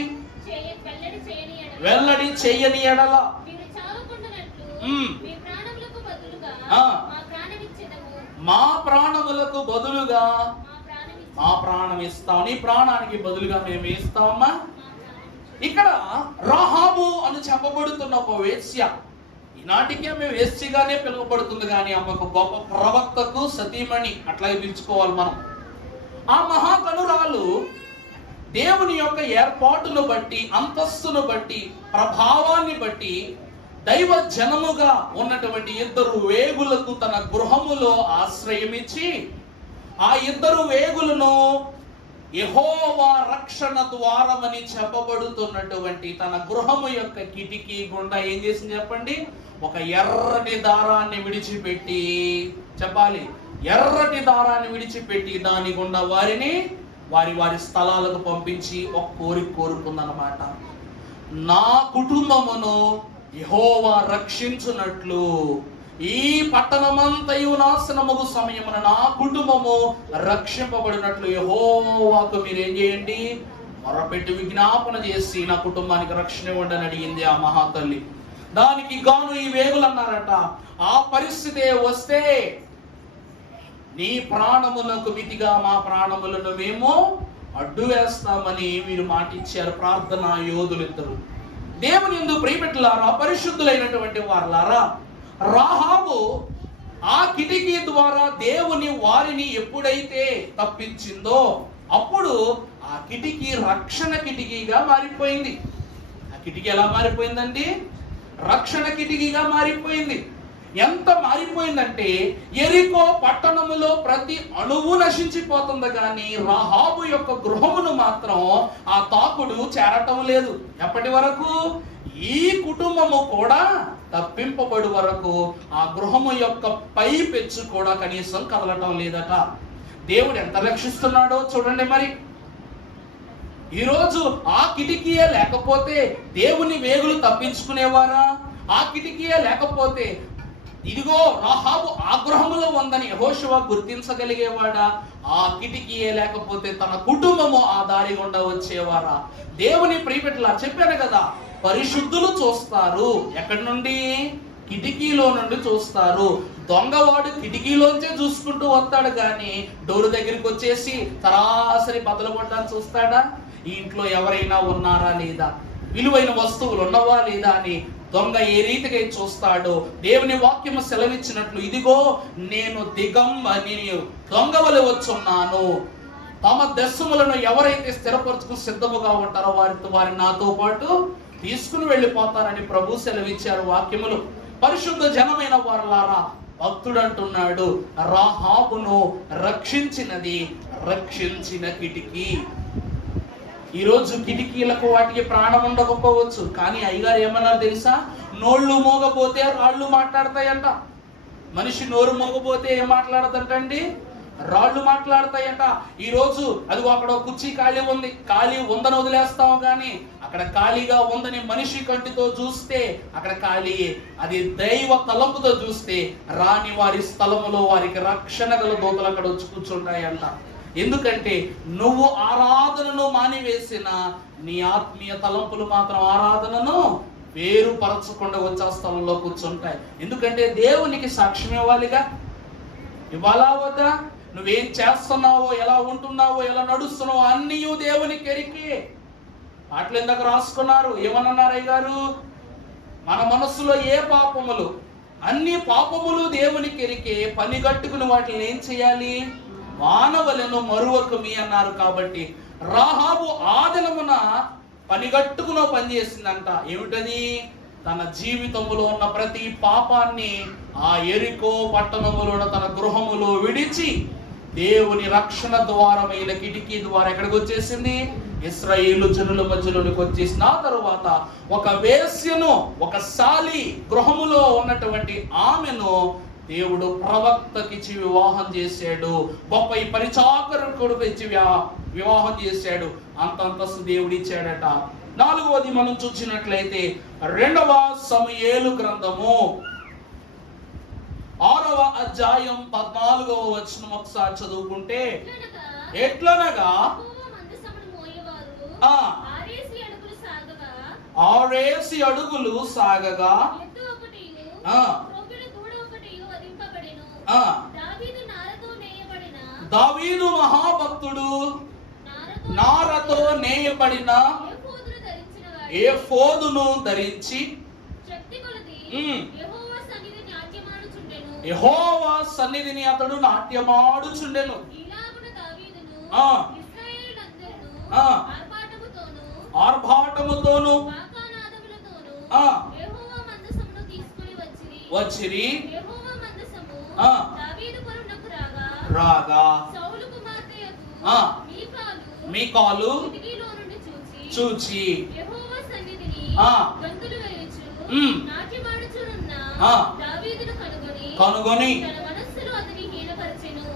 వెల్లడి చేయని ఎడల మా ప్రాణములకు బదులుగా మా ప్రాణం ఇస్తాం. నీ ప్రాణానికి బదులుగా మేము ఇస్తామా? ఇక్కడ రాహాబు అని చెప్పబడుతున్న ఒక వేశ్య, ఈనాటికే మేము వేశ్యగానే పిలువబడుతుంది, కానీ ఆమెకు గొప్ప ప్రవక్తకు సతీమణి అట్లాగే పిలుచుకోవాలి మనం. ఆ మహాకనురాలు దేవుని యొక్క ఏర్పాటును బట్టి, అంతస్తును బట్టి, ప్రభావాన్ని బట్టి దైవ జనముగా ఉన్నటువంటి 2 వేగులకు తన గృహములో ఆశ్రయమిచ్చి ఆ 2 వేగులను యెహోవా రక్షణ ద్వారమని చెప్పబడుతున్నటువంటి తన గృహము యొక్క కిటికీ గుండా ఏం చేసింది చెప్పండి? ఒక ఎర్రటి దారాన్ని విడిచిపెట్టి, చెప్పాలి, ఎర్రటి దారాన్ని విడిచిపెట్టి దాని గుండా వారిని వారి స్థలాలకు పంపించి ఒక కోరిక కోరుకుందన్నమాట. నా కుటుంబమును యెహోవా రక్షించునట్లు, ఈ పట్టణమంతయు నాశనమగు సమయమున నా కుటుంబము రక్షింపబడినట్లు యెహోవాకు మీరేం చేయండి? మొరపెట్టి విజ్ఞాపన చేసి నా కుటుంబానికి రక్షణ ఇవ్వండి అని అడిగింది ఆ మహాతల్లి. దానికి గాను ఈ వేగులు అన్నారట, ఆ పరిస్థితి వస్తే నీ ప్రాణములకు మితిగా మా ప్రాణములను మేము అడ్డు వేస్తామని మీరు మాటిచ్చారు ప్రార్థనా యోధులిద్దరు. దేవుని యందు ప్రియబిడ్డలారా, పరిశుద్ధులైనటువంటి వారలారా, రాహాబు ఆ కిటికీ ద్వారా దేవుని వారిని ఎప్పుడైతే తప్పించిందో అప్పుడు ఆ కిటికీ రక్షణ కిటికీగా మారిపోయింది. ఆ కిటికీ ఎలా మారిపోయిందండి? రక్షణ కిటికీగా మారిపోయింది. ఎంత మారిపోయిందంటే యెరికో పట్టణములో ప్రతి అణువు నశించిపోతుంది, కానీ రాహాబు యొక్క గృహమును మాత్రం ఆ తాకుడు చేరటం లేదు. ఎప్పటి వరకు? ఈ కుటుంబము కూడా తప్పింపబడు వరకు ఆ గృహము యొక్క పై పెచ్చు కూడా కనీసం కదలటం లేదట. దేవుడు ఎంత రక్షిస్తున్నాడో చూడండి. మరి ఈరోజు ఆ కిటికీయే లేకపోతే దేవుని వేగులు తప్పించుకునేవారా? ఆ కిటికీయే లేకపోతే ఇదిగో రాహాబు ఆగ్రహములో ఉందని యెహోషువ గుర్తించగలిగేవాడా? ఆ కిటికీయే లేకపోతే తన కుటుంబము ఆ దారి గుండా వచ్చేవారా? దేవుని ప్రియబిడ్డలా చెప్పాను కదా, పరిశుద్ధులు చూస్తారు. ఎక్కడి నుండి? కిటికీలో నుండి చూస్తారు. దొంగవాడు కిటికీలోంచే చూసుకుంటూ వస్తాడు కానీ డోరు దగ్గరికి వచ్చేసి సరాసరి బదులు కొట్టడానికి చూస్తాడా? ఈ ఇంట్లో ఎవరైనా ఉన్నారా లేదా, విలువైన వస్తువులు ఉన్నవా లేదా అని దొంగ ఏ రీతిగా చూస్తాడో దేవుని వాక్యము సెలవిచ్చినట్లు, ఇదిగో నేను దొంగవలె వచ్చున్నాను. తమ దశములను ఎవరైతే స్థిరపరచుకుని సిద్ధముగా ఉంటారో వారిని నాతో పాటు తీసుకుని వెళ్ళిపోతారని ప్రభు సెలవిచ్చారు వాక్యములు. పరిశుద్ధ జనమైన వారలారా, భక్తుడు అంటున్నాడు, రాహాబును రక్షించినది రక్షించిన కిటికీ. ఈరోజు కిటికీలకు వాటికి ప్రాణం ఉండకపోవచ్చు, కానీ అయ్యగారు ఏమన్నారు తెలుసా? నోళ్ళు మోగపోతే రాళ్ళు మాట్లాడతాయంట. మనిషి నోరు మోగపోతే ఏం మాట్లాడతాడండి? రాళ్ళు మాట్లాడతాయంట. ఈరోజు అది అక్కడ కుర్చీ ఖాళీ ఉంది, ఖాళీ ఉందని వదిలేస్తాం కానీ అక్కడ ఖాళీగా ఉందని మనిషి కంటితో చూస్తే అక్కడ ఖాళీ. అది దైవ తలంపుతో చూస్తే రాని వారి స్థలములో వారికి రక్షణ గల దూతలు అక్కడ వచ్చి కూర్చుంటాయంట. ఎందుకంటే నువ్వు ఆరాధనను మానివేసిన నీ ఆత్మీయ తలంపులు మాత్రం ఆరాధనను వేరుపరచకుండా వచ్చే స్థలంలో కూర్చుంటాయి. ఎందుకంటే దేవునికి సాక్ష్యం ఇవ్వాలిగా, ఇవ్వాలా వద్దా? నువ్వేం చేస్తున్నావో, ఎలా ఉంటున్నావో, ఎలా నడుస్తున్నావో అన్నీ దేవునికి ఎరికే. అట్లా ఇందాక రాసుకున్నారు, ఏమన్నారు అయ్యగారు? మన మనస్సులో ఏ పాపములు, అన్ని పాపములు దేవునికి ఎరికే, పని కట్టుకుని వాటిని ఏం చేయాలి? మానవలను మరువకమి అన్నారు. కాబట్టి రాహాబు ఆదినమున పనిగట్టుకునో పని చేసిందంట. ఏమిటది? తన జీవితంలో ఉన్న ప్రతి పాపాన్ని ఆ యెరికో పట్టణములో తన గృహములో విడిచి దేవుని రక్షణ ద్వారమైన కిటికీ ద్వారా ఎక్కడికి వచ్చేసింది? ఇశ్రాయేలు జనుల మధ్యలోనికి వచ్చేసిన ఆ తరువాత ఒక వేశ్యను, ఒక సాలి గృహములో ఉన్నటువంటి ఆమెను దేవుడు ప్రవక్తకిచ్చి వివాహం చేశాడు. గొప్ప ఈ పరిచారకుడికి ఇచ్చి వివాహం చేశాడు. అంతంతస్తు దేవుడు ఇచ్చాడట. 4వది మనం చూసినట్లయితే 2వ సమూయేలు గ్రంథము 6వ అధ్యాయం 14వ వచనం ఒకసారి చదువుకుంటే, ఎట్లనగా 6 అడుగులు సాగగా దావీదు మహాభక్తుడు నారతో నేయబడిన ఏఫోదును ధరించి యెహోవా సన్నిధిని అతడు నాట్యమాడుచుండెను. ఆర్భాటముతోను వచ్చిరి. రాగా మీకాలు చూచి కనుగొని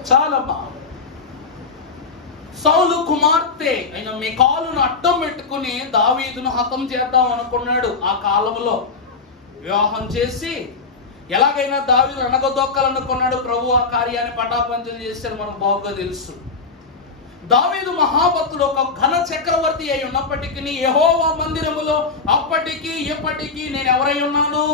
చాలమ్మా. సౌలు కుమార్తె అయిన మీకాలును అడ్డం పెట్టుకుని దావీదును హతం చేద్దాం అనుకున్నాడు. ఆ కాలంలో వివాహం చేసి ఎలాగైనా దావీదు అనగదొక్కాలనుకున్నాడు. ప్రభు ఆ కార్యాన్ని పటాపంచలు చేశారు, మనకు బాగా తెలుసు. దావీదు మహాభక్తుడు, ఒక ఘన చక్రవర్తి అయి ఉన్నప్పటికీ యెహోవా మందిరములో అప్పటికి ఎప్పటికీ నేను ఎవరై ఉన్నాను?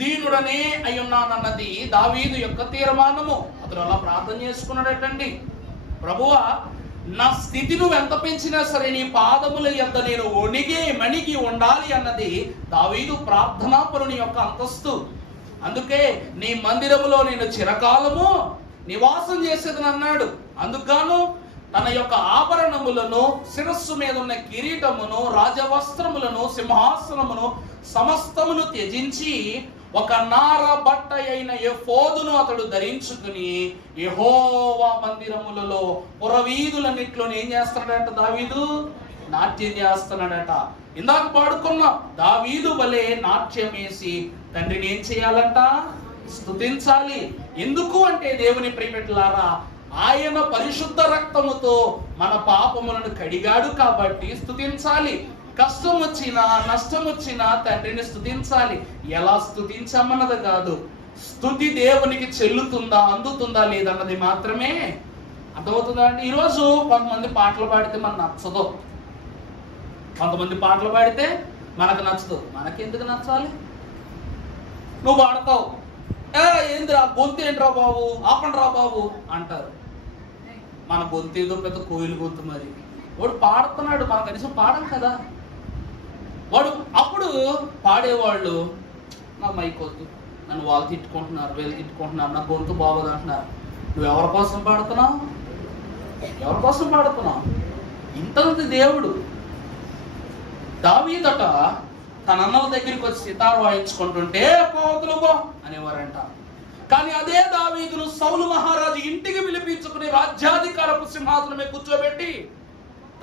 దీనుడనే అయి ఉన్నానన్నది దావీదు యొక్క తీర్మానము. అతను అలా ప్రార్థన చేసుకున్నాడటండి, ప్రభువా నా స్థితి నువ్వు ఎంత పెంచినా సరే నీ పాదముల యొద్ద నేను మణిగి ఉండాలి అన్నది దావీదు ప్రార్థనాపరుని యొక్క అంతస్తు. అందుకే నీ మందిరములో నేను చిరకాలము నివాసం చేసేదని అన్నాడు. అందుకుగాను తన యొక్క ఆభరణములను, శిరస్సు మీద ఉన్న కిరీటమును, రాజవస్త్రములను, సింహాసనమును సమస్తమును త్యజించి ఒక నార బట్ట అయిన ఎఫోదును అతడు ధరించుకుని యెహోవా మందిరములలో పురవీధులన్నిట్లో ఏం చేస్తున్నాడట? దావీదు నాట్యం చేస్తున్నాడట. ఇందాక పాడుకున్నాం, దావీదు వలె నాట్యం వేసి తండ్రిని ఏం చేయాలంట? స్తుతించాలి. ఎందుకు అంటే దేవుని ప్రియమిట్లారా, ఆయన పరిశుద్ధ రక్తముతో మన పాపములను కడిగాడు కాబట్టి స్తుతించాలి. కష్టం వచ్చినా నష్టం వచ్చినా తండ్రిని స్తుతించాలి. ఎలా స్తుతించామన్నది కాదు, స్తుతి దేవునికి చెల్లుతుందా, అందుతుందా లేదన్నది మాత్రమే అర్థమవుతుందా అండి. ఈరోజు కొంతమంది పాటలు పాడితే మనకు నచ్చదు, కొంతమంది పాటలు పాడితే మనకు నచ్చదు. మనకెందుకు నచ్చాలి? నువ్వు పాడతావు, ఏందిరా గొంతు ఏంట్రా బాబు, ఆపండి రా బాబు అంటారు. మన గొంతు ఏదో పెద్ద కోయిలు గొంతు, మరి వాడు పాడుతున్నాడు, మనం కనీసం పాడం కదా. వాడు అప్పుడు పాడేవాళ్ళు, నా మైక్ వద్దు, నన్ను వాళ్ళు తిట్టుకుంటున్నారు, వీళ్ళు తిట్టుకుంటున్నారు, నా గొంతు బాగోదు అంటున్నారు. నువ్వు ఎవరి కోసం పాడుతున్నావు? ఎవరి కోసం పాడుతున్నావు? ఇంతది దేవుడు. దావీదట తన అన్నల దగ్గరికి వచ్చి సితార్ వాయించుకుంటుంటే పోతులు పో అనేవారంట. కానీ అదే దావీదును సౌలు మహారాజు ఇంటికి పిలిపించుకుని రాజ్యాధికారపు సింహాసనమే కూర్చోబెట్టి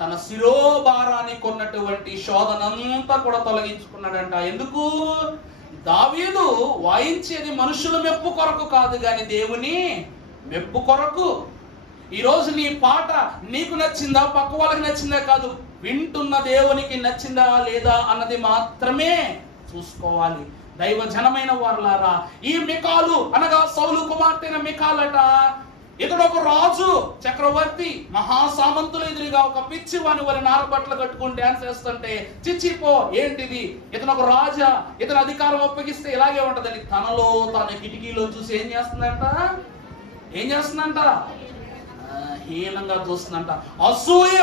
తన శిరోభారానికి ఉన్నటువంటి శోధనంతా కూడా తొలగించుకున్నాడంట. ఎందుకు? దావీదు వాయించేది మనుషుల మెప్పు కొరకు కాదు, కానీ దేవుని మెప్పు కొరకు. ఈరోజు నీ పాట నీకు నచ్చిందా, పక్క వాళ్ళకి నచ్చిందా కాదు, వింటున్న దేవునికి నచ్చిందా లేదా అన్నది మాత్రమే చూసుకోవాలి. దైవ జనమైన వారులారా, ఈ మికాలు అనగా సౌలు కుమార్తెన మికాలట, ఇతడు ఒక రాజు, చక్రవర్తి, మహాసామంతులు ఎదురుగా ఒక పిచ్చి వాని వారి నారబట్టలు కట్టుకుని డాన్స్ చేస్తుంటే చిచ్చిపో ఏంటిది, ఇతను ఒక రాజా, ఇతను అధికారం అప్పగిస్తే ఇలాగే ఉంటదని తనలో తన కిటికీలో చూసి ఏం చేస్తుందంట? హీనంగా చూస్తుందంట. అసూయ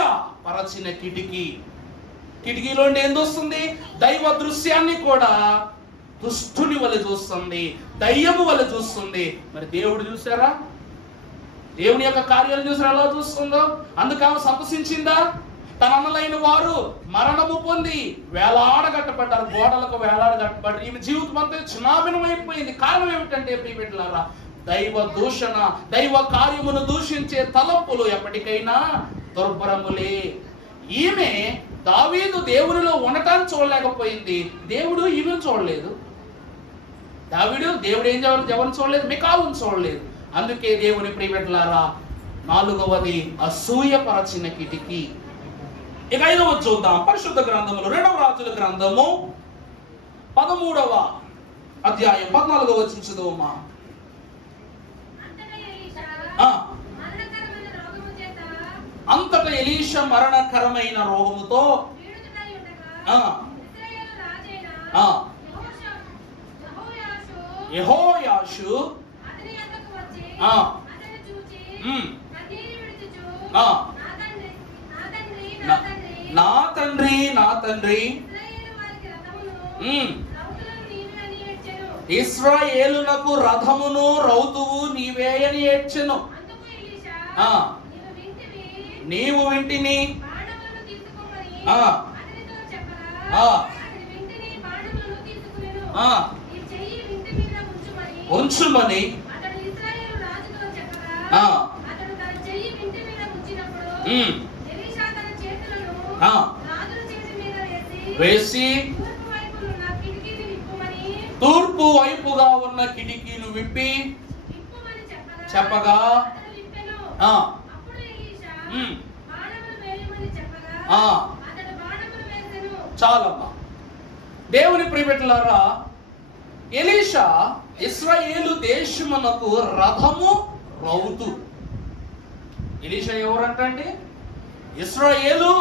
పరచిన కిటికీలో ఏం చూస్తుంది? దైవ దృశ్యాన్ని కూడా దుష్టుని వలె చూస్తుంది, దయ్యము వలె చూస్తుంది. మరి దేవుడు చూసారా? దేవుని యొక్క కార్యాలు చూసారా ఎలా చూస్తుందో? అందుకు ఆమె సంతసించిందా? తన అన్నలైన వారు మరణము పొంది వేలాడగట్టబడ్డారు, గోడలకు వేలాడగట్టబడ్డారు. ఈమె జీవితం అంతా చిన్నాభిన్నం అయిపోయింది. కారణం ఏమిటంటే ప్రియబిడ్డలారా, దైవ దూషణ, దైవ కార్యమును దూషించే తలంపులు ఎప్పటికైనా దుర్భరములే. ఈమె దావీదు దేవునిలో ఉండటాన్ని చూడలేకపోయింది, దేవుడు ఈమెను చూడలేదు. దేవుడు ఎవరిని చూడలేదు? మికాలును చూడలేదు. అందుకే దేవుని ప్రియబిడ్డలారా, 4వది అసూయపరచిన కిటికీ. ఇక 5వది చూద్దాం. పరిశుద్ధ గ్రంథములు 2వ రాజుల గ్రంథము 13వ అధ్యాయం 14వ వచనం చదువుమా. అంతటా ఎలీషా మరణకరమైన రోగముతో యెహోయాషు నా తండ్రి నా తండ్రి, ఇశ్రాయేలునకు రథమును రౌతువు నీవే అని ఏడ్చెను. నీవు వింటిని ఉంచుమని వేసి తూర్పు వైపుగా ఉన్న కిటికీలు విప్పి చెప్పగా చాలమ్మా. దేవుని ప్రియబిడ్డలారా, ఎలీషా ఇశ్రాయేలు దేశమునకు రథము రౌతు. ఎలీషా ఎవరంటే ఇశ్రాయేలు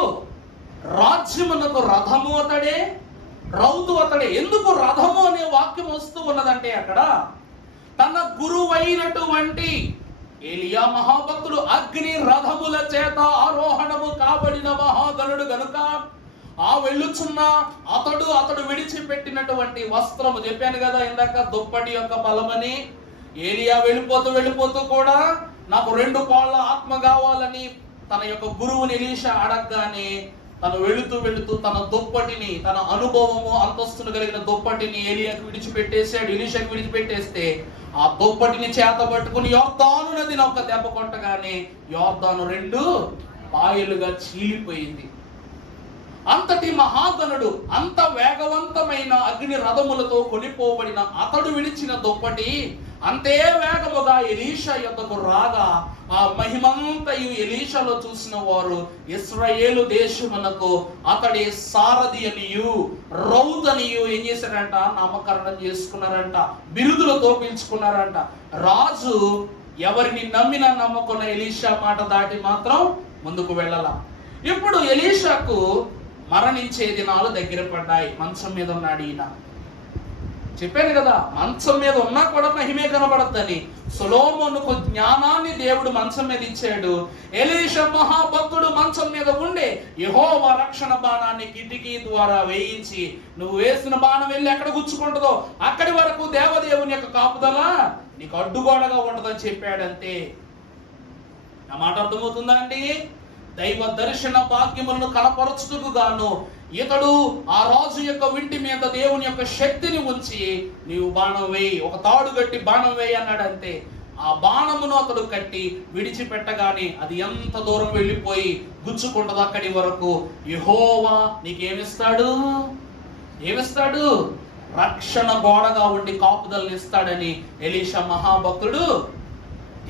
రాజ్యమునకు రథము అతడే, రౌతు అతడే. ఎందుకు రథము అనే వాక్యం వస్తూ ఉన్నదంటే అక్కడ తన గురువైనటువంటి ఏలియా మహాభక్తుడు అగ్ని రథముల చేత ఆరోహణము కాబడిన మహాగణుడు గనుక ఆ వెళ్ళుచున్న అతడు విడిచిపెట్టినటువంటి వస్త్రము, చెప్పాను కదా ఇందాక, దుప్పటి యొక్క బలమని. ఏలియా వెళ్ళిపోతూ కూడా నాకు 2 పాళ్ళ ఆత్మ కావాలని తన యొక్క గురువుని ఎలీషా అడగగానే తను వెళుతూ తన దుప్పటిని, తన అనుభవము అంతస్తును కలిగిన దుప్పటిని ఏలియాకు విడిచిపెట్టేసాడు. ఎలీషాకు విడిచిపెట్టేస్తే ఆ దుప్పటిని చేత పట్టుకుని యోర్దాను నదిని ఒక దెబ్బ కొట్టగానే యోర్దాను 2 పాయలుగా చీలిపోయింది. అంతటి మహాగణుడు, అంత వేగవంతమైన అగ్ని రథములతో కొనిపోబడిన అతడు విడిచిన దుప్పటి అంతే వేగముగా ఎలీషా యొద్దకు రాగా ఆ మహిమంతయు ఎలీషాలో చూసిన వారు ఇశ్రాయేలు దేశమునకు అతడి సారథి అనియు రౌతనియు ఏం చేశారంట? నామకరణం చేసుకున్నారంట, బిరుదులతో పిలుచుకున్నారంట. రాజు ఎవరిని నమ్మినా నమ్మకున్న ఎలీషా మాట దాటి మాత్రం ముందుకు వెళ్ళాల. ఇప్పుడు ఎలీషాకు మరణించే దినాలు దగ్గర పడ్డాయి. మంచం మీద ఉన్నాడు ఈయన, చెప్పాను కదా, మంచం మీద ఉన్నా కూడా మహిమే కనబడద్దని. సొలొమోనుకు జ్ఞానాన్ని దేవుడు మంచం మీద ఇచ్చాడు. ఎలీషా మహాభక్తుడు మంచం మీద ఉండే యెహోవా రక్షణ బాణాన్ని కిటికీ ద్వారా వేయించి, నువ్వు వేసిన బాణం వెళ్ళి ఎక్కడ గుచ్చుకుంటుందో అక్కడి వరకు దేవదేవుని యొక్క కాపుదల నీకు అడ్డుగోడగా ఉండదని చెప్పాడంతే. ఆ మాట అర్థమవుతుందా అండి? దైవ దర్శన భాగ్యములను కనపరచుటకు గాను ఇతడు ఆ రాజు యొక్క వింటి మీద దేవుని యొక్క శక్తిని ఉంచి, నీవు బాణం వేయి, ఒక తాడు కట్టి బాణం వేయి అన్నాడు అంతే. ఆ బాణమును అతడు కట్టి విడిచిపెట్టగానే అది ఎంత దూరం వెళ్ళిపోయి గుచ్చుకుంటది అక్కడి వరకు. యెహోవా నీకేమిస్తాడు? ఏమిస్తాడు? రక్షణ గోడగా ఉండి కాపుదలను ఇస్తాడని ఎలీషా మహాభక్తుడు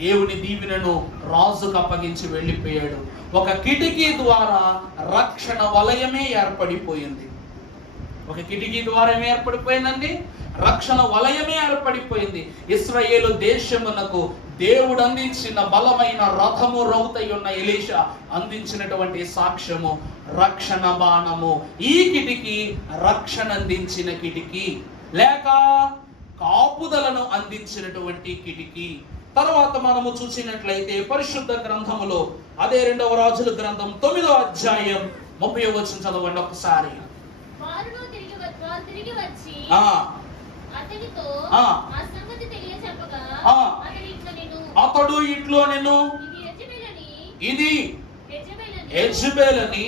దేవుని దీవెనను రాజుకు అప్పగించి వెళ్ళిపోయాడు. ఒక కిటికీ ద్వారా రక్షణ వలయమే ఏర్పడిపోయింది. ఒక కిటికీ ద్వారా ఏమి ఏర్పడిపోయిందండి? రక్షణ వలయమే ఏర్పడిపోయింది. ఇశ్రాయేలు దేశమునకు దేవుడు అందించిన బలమైన రథము రౌతై ఉన్న ఎలీషా అందించినటువంటి సాక్ష్యము రక్షణ బాణము. ఈ కిటికీ రక్షణ అందించిన కిటికీ, లేక కాపుదలను అందించినటువంటి కిటికీ. తర్వాత మనము చూసినట్లయితే పరిశుద్ధ గ్రంథములో అదే 2వ రాజుల గ్రంథం 9వ అధ్యాయం 30వ వచనం చదవండి ఒకసారి. అతడు ఇట్లో నేను ఇది యెజబెలని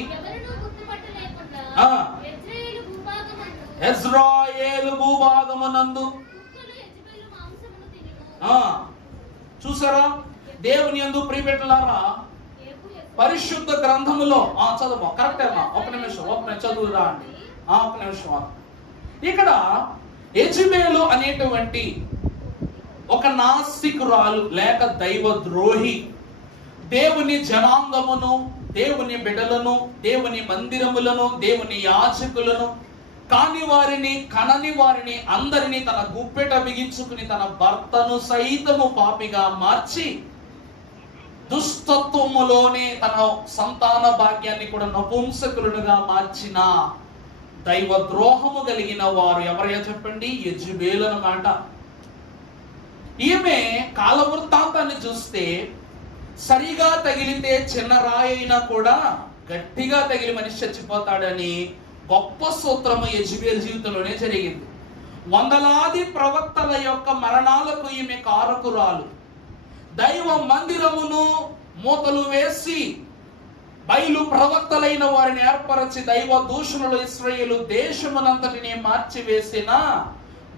ఇశ్రాయేలు భూభాగమునందు చూసారా? దేవుని యందు ప్రియబిడ్డలారా, పరిశుద్ధ గ్రంథములో చదువు కరెక్ట్ అమ్మా, ఒక నిమిషం చదువురా అండి, ఒక నిమిషం. ఇక్కడ యెజబెలు అనేటువంటి ఒక నాస్తికురాలు లేక దైవ ద్రోహి దేవుని జనాంగమును, దేవుని బిడ్డలను, దేవుని మందిరములను, దేవుని యాజకులను, కాని వారిని కనని వారిని అందరినీ తన గుప్పెట బిగించుకుని తన భర్తను సైతము పాపిగా మార్చి దుష్టత్వములోనే తన సంతాన భాగ్యాన్ని కూడా నపుంసకులుగా మార్చిన దైవ ద్రోహము కలిగిన వారు ఎవరయ్యా చెప్పండి? యెజబెలు అన్నమాట. ఈమె కాల వృత్తాంతాన్ని చూస్తే సరిగా తగిలితే చిన్న రాయి అయినా కూడా గట్టిగా తగిలి మనిషి చచ్చిపోతాడని గొప్ప సూత్రము యెజబెలు జీవితంలోనే జరిగింది. వందలాది ప్రవక్తల యొక్క మరణాలకు ఈమె కారకురాలు. దైవ మందిరమును మూతలు వేసి బయలు ప్రవక్తలైన వారిని ఏర్పరచి దైవ దూషణలు ఇశ్రాయేలు దేశమునంతటిని మార్చివేసిన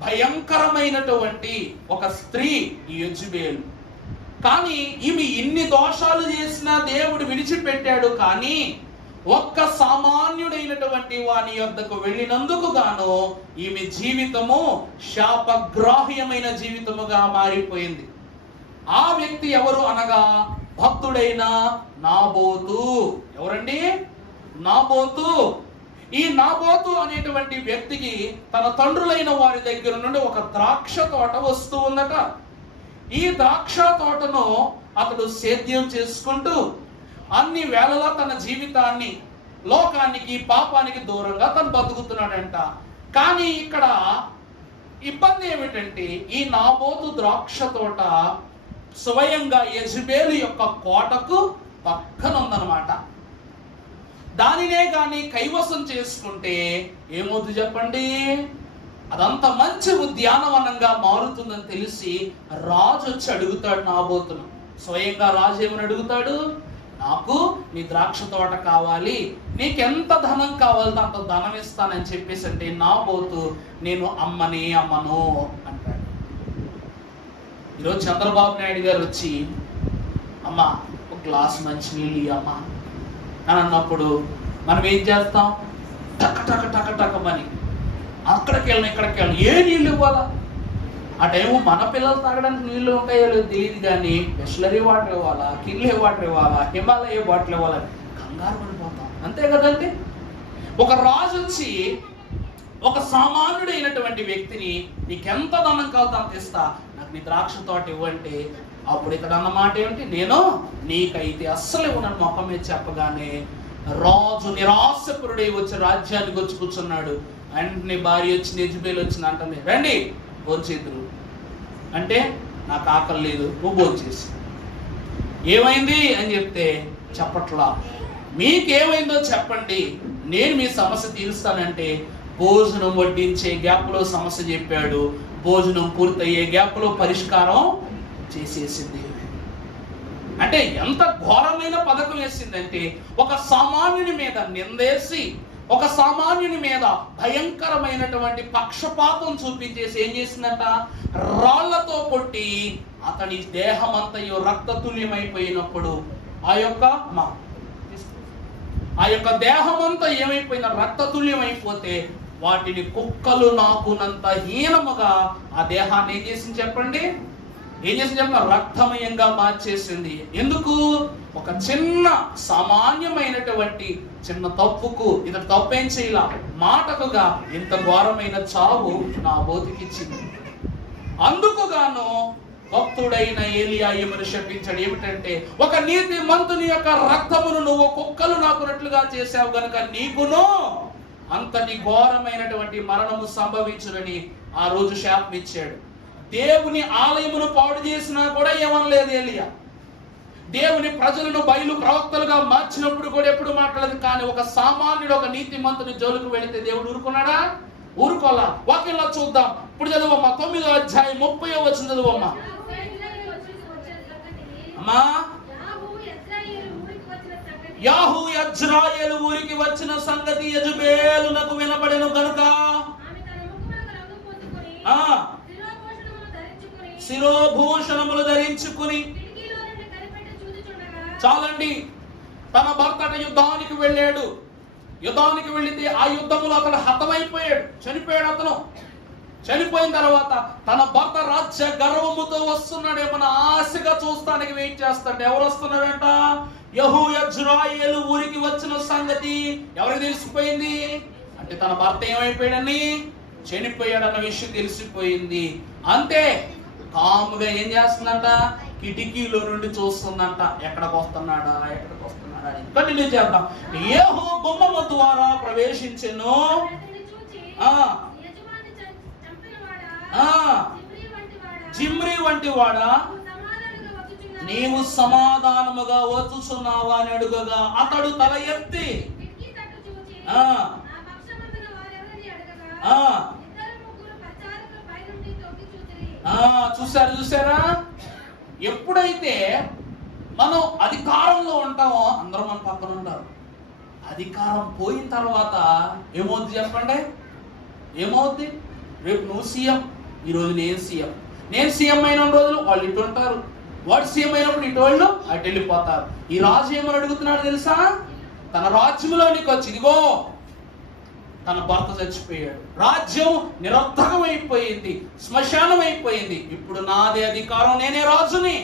భయంకరమైనటువంటి ఒక స్త్రీ ఈ యెజబెలు. కానీ ఈమె ఇన్ని దోషాలు చేసినా దేవుడు విడిచిపెట్టాడు. కానీ ఒక్క సామాన్యుడైనటువంటి వాని యొద్దకు వెళ్ళినందుకు గాను ఈమె జీవితము శాపగ్రాహ్యమైన జీవితముగా మారిపోయింది. ఆ వ్యక్తి ఎవరు అనగా భక్తుడైన నాబోతు. ఎవరండి? నాబోతు. ఈ నాబోతు అనేటువంటి వ్యక్తికి తన తండ్రులైన వారి దగ్గర నుండి ఒక ద్రాక్ష తోట వస్తూ ఉందట. ఈ ద్రాక్ష తోటను అతడు సేద్యం చేసుకుంటూ అన్ని వేళలా తన జీవితాన్ని లోకానికి పాపానికి దూరంగా తను బతుకుతున్నాడంట. కానీ ఇక్కడ ఇబ్బంది ఏమిటంటే ఈ నాబోతు ద్రాక్ష తోట స్వయంగా యెజబెలు యొక్క కోటకు పక్కన ఉందన్నమాట. దానినే గాని కైవసం చేసుకుంటే ఏమవుతుంది చెప్పండి? అదంతా మంచి ఉద్యానవనంగా మారుతుందని తెలిసి రాజు వచ్చి అడుగుతాడు నాబోతును. స్వయంగా రాజు ఏమని అడుగుతాడు? నాకు నీ ద్రాక్ష తోట కావాలి, నీకెంత ధనం కావాలో అంత ధనం ఇస్తానని చెప్పేసి అంటే నాబోతు నేను అమ్మను అంటాడు. ఈరోజు చంద్రబాబు నాయుడు గారు వచ్చి అమ్మ ఒక గ్లాస్ మంచి నీళ్ళు అమ్మ అని అన్నప్పుడు మనం ఏం చేస్తాం? టక టక టక టకమని అక్కడికి వెళ్ళిన ఇక్కడికి వెళ్ళిన ఏ నీళ్ళు ఇవ్వాలా? ఆ టైము మన పిల్లలు తాగడానికి నీళ్లు ఉంటాయో లేదో తెలియదు, కానీ బిస్లరీ వాటర్ ఇవ్వాలా, కిన్లే వాటర్ ఇవ్వాలా, హిమాలయ వాటర్ ఇవ్వాలా, కంగారు పడిపోతాం. అంతే కదండి. ఒక రాజు వచ్చి ఒక సామాన్యుడైనటువంటి వ్యక్తిని నీకెంత ధనం కావాలో అంత ఇస్తా, నాకు నీ ద్రాక్ష తోట ఇవ్వంటే అప్పుడు ఇక్కడ అన్నమాట ఏమిటి? నేను నీకైతే అస్సలు ఇవ్వనని మొఖం మీద చెప్పగానే రాజు నిరాశపరుడై వచ్చి రాజ్యానికి వచ్చి కూర్చున్నాడు. వెంటనే భార్య వచ్చి యెజబెల్ వచ్చింది అంటుంది, రండి భోంచేద్దురు అంటే, నాకు ఆకలి లేదు, నువ్వు భోంచేసి. ఏమైంది అని చెప్తే చెప్పట్లా. మీకేమైందో చెప్పండి, నేను మీ సమస్య తీరుస్తానంటే భోజనం వడ్డించే గ్యాప్లో సమస్య చెప్పాడు. భోజనం పూర్తయ్యే గ్యాప్లో పరిష్కారం చేసేసింది. అంటే ఎంత ఘోరమైన పథకం వేసిందంటే, ఒక సామాన్యుని మీద నిందేసి, ఒక సామాన్యుని మీద భయంకరమైనటువంటి పక్షపాతం చూపించేసి ఏం చేసిందంట, రాళ్లతో కొట్టి అతని దేహం అంతయో రక్తతుల్యమైపోయినప్పుడు ఆ యొక్క దేహం అంతా ఏమైపోయిన రక్తతుల్యమైపోతే వాటిని కుక్కలు నాకునంత హీనముగా ఆ దేహాన్ని ఏం చేసింది చెప్పండి, రక్తమయంగా మార్చేసింది. ఎందుకు? ఒక చిన్న సామాన్యమైనటువంటి చిన్న తప్పుకు, ఇతడు తప్పేం చేయాల, మాటకుగా ఇంత ఘోరమైన చావు నా బోతికిచ్చింది. అందుకుగాను భక్తుడైన ఏలియా ఏమని శపించాడు, ఏమిటంటే, ఒక నీతి మంతుని యొక్క రక్తమును నువ్వు కుక్కలు నాకున్నట్లుగా చేశావు గనుక నీకును అంతటి ఘోరమైనటువంటి మరణము సంభవించునని ఆ రోజు శాపం ఇచ్చాడు. దేవుని ఆలయమును పాడు చేసినా కూడా ఏమనలేదు ఏలియా. దేవుని ప్రజలను బయలు ప్రవక్తలుగా మార్చినప్పుడు కూడా ఎప్పుడు మాట్లాడలేదు. కానీ ఒక సామాన్యుడు, ఒక నీతి మంతుని జోలికి వెళితే దేవుడు ఊరుకున్నాడా? ఊరుకోలా. వాక్యంలో చూద్దాం. ఇప్పుడు చదువమ్మా 9వ అధ్యాయం 30వ వచనం చదువమ్మా. అమ్మా, యాహూ యజ్రాయేలు ఊరికి వచ్చిన సంగతి యెజబెలునకు వినబడెను గనుక శిరోభూషణములు ధరించుకుని, చాలండి, తన భర్త యుద్ధానికి వెళ్ళాడు. యుద్ధానికి వెళితే ఆ యుద్ధములో అతడు హతమైపోయాడు, చనిపోయాడు. అతను చనిపోయిన తర్వాత తన భర్త రాజ్య గర్వముతో వస్తున్నాడేమన్న ఆశగా చూస్తానికి వెయిట్ చేస్తాడు. ఎవరు వస్తున్నాడంట? యెహూ యజ్రాయేలు ఊరికి వచ్చిన సంగతి ఎవరికి తెలిసిపోయింది అంటే, తన భర్త ఏమైపోయాడని, చనిపోయాడన్న విషయం తెలిసిపోయింది. అంతే, కాముగా ఏం చేస్తుందంట, కిటికీలో నుండి చూస్తుందంట, ఎక్కడికి వస్తున్నాడా అని. కంటిన్యూ చేద్దాం. యెహూ గుమ్మము ద్వారా ప్రవేశించెను. జిమ్రీ వంటి వాడా, నీవు సమాధానముగా వచ్చుచున్నావా అని అడుగగా అతడు తల ఎత్తి చూసారా? ఎప్పుడైతే మనం అధికారంలో ఉంటామో అందరూ మన పక్కన ఉంటారు. అధికారం పోయిన తర్వాత ఏమవుద్ది చెప్పండి? ఏమవుద్ది? రేపు నువ్వు సీఎం, ఈరోజు నేను సీఎం. నేను సీఎం అయిన రోజులు వాళ్ళు ఇటు ఉంటారు, వాడు సీఎం అయినప్పుడు ఇటు వాళ్ళు అటు వెళ్ళిపోతారు. ఈ రాజు ఏమని అడుగుతున్నాడు తెలుసా? తన రాజ్యంలోనికి వచ్చి, ఇదిగో తన భర్త చచ్చిపోయాడు, రాజ్యం నిరర్థకం అయిపోయింది, శ్మశానం అయిపోయింది, ఇప్పుడు నాదే అధికారం, నేనే రాజుని,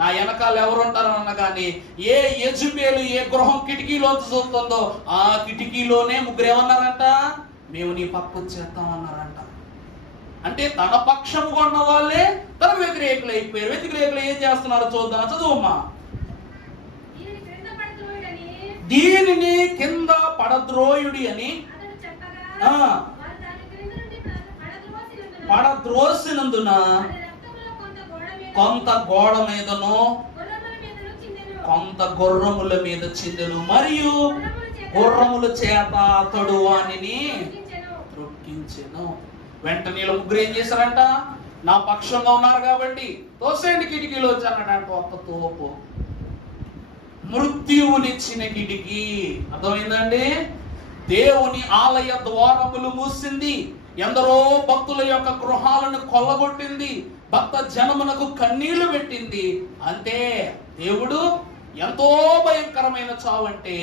నా వెనకాల ఎవరు ఉంటారని అనగానే ఏ యెజబెలు ఏ గృహం కిటికీలోంచి చూస్తుందో ఆ కిటికీలోనే ముగ్గురు ఏమన్నారంట, మేము నీ పక్క వచ్చేస్తామన్నారంట. అంటే తన పక్షము కొన్న వాళ్ళే తన వ్యతిరేకులు అయిపోయారు. వ్యతిరేకులు ఏం చేస్తున్నారు చూద్దాం, చదువమ్మా. దీనిని కింద పడద్రోయుడి అని పడద్రోసినందున కొంత గోడ మీదను కొంత గుర్రముల మీద చిందెను, మరియు గుర్రముల చేత అతడు వానిని త్రొక్కించెను. వెంటనే ముగ్గురు ఏం చేశారంట, నా పక్షంగా ఉన్నారు కాబట్టి తోసేండి కిటికీలో వచ్చానంట. ఒక్క తోపు మృత్యువునిచ్చిన కిటికీ. అర్థమైందండి? దేవుని ఆలయ ద్వారములు మూసింది, ఎందరో భక్తుల యొక్క గృహాలను కొల్లగొట్టింది, భక్త జనమునకు కన్నీళ్లు పెట్టింది. అంతే, దేవుడు ఎంతో భయంకరమైన చావు అంటే,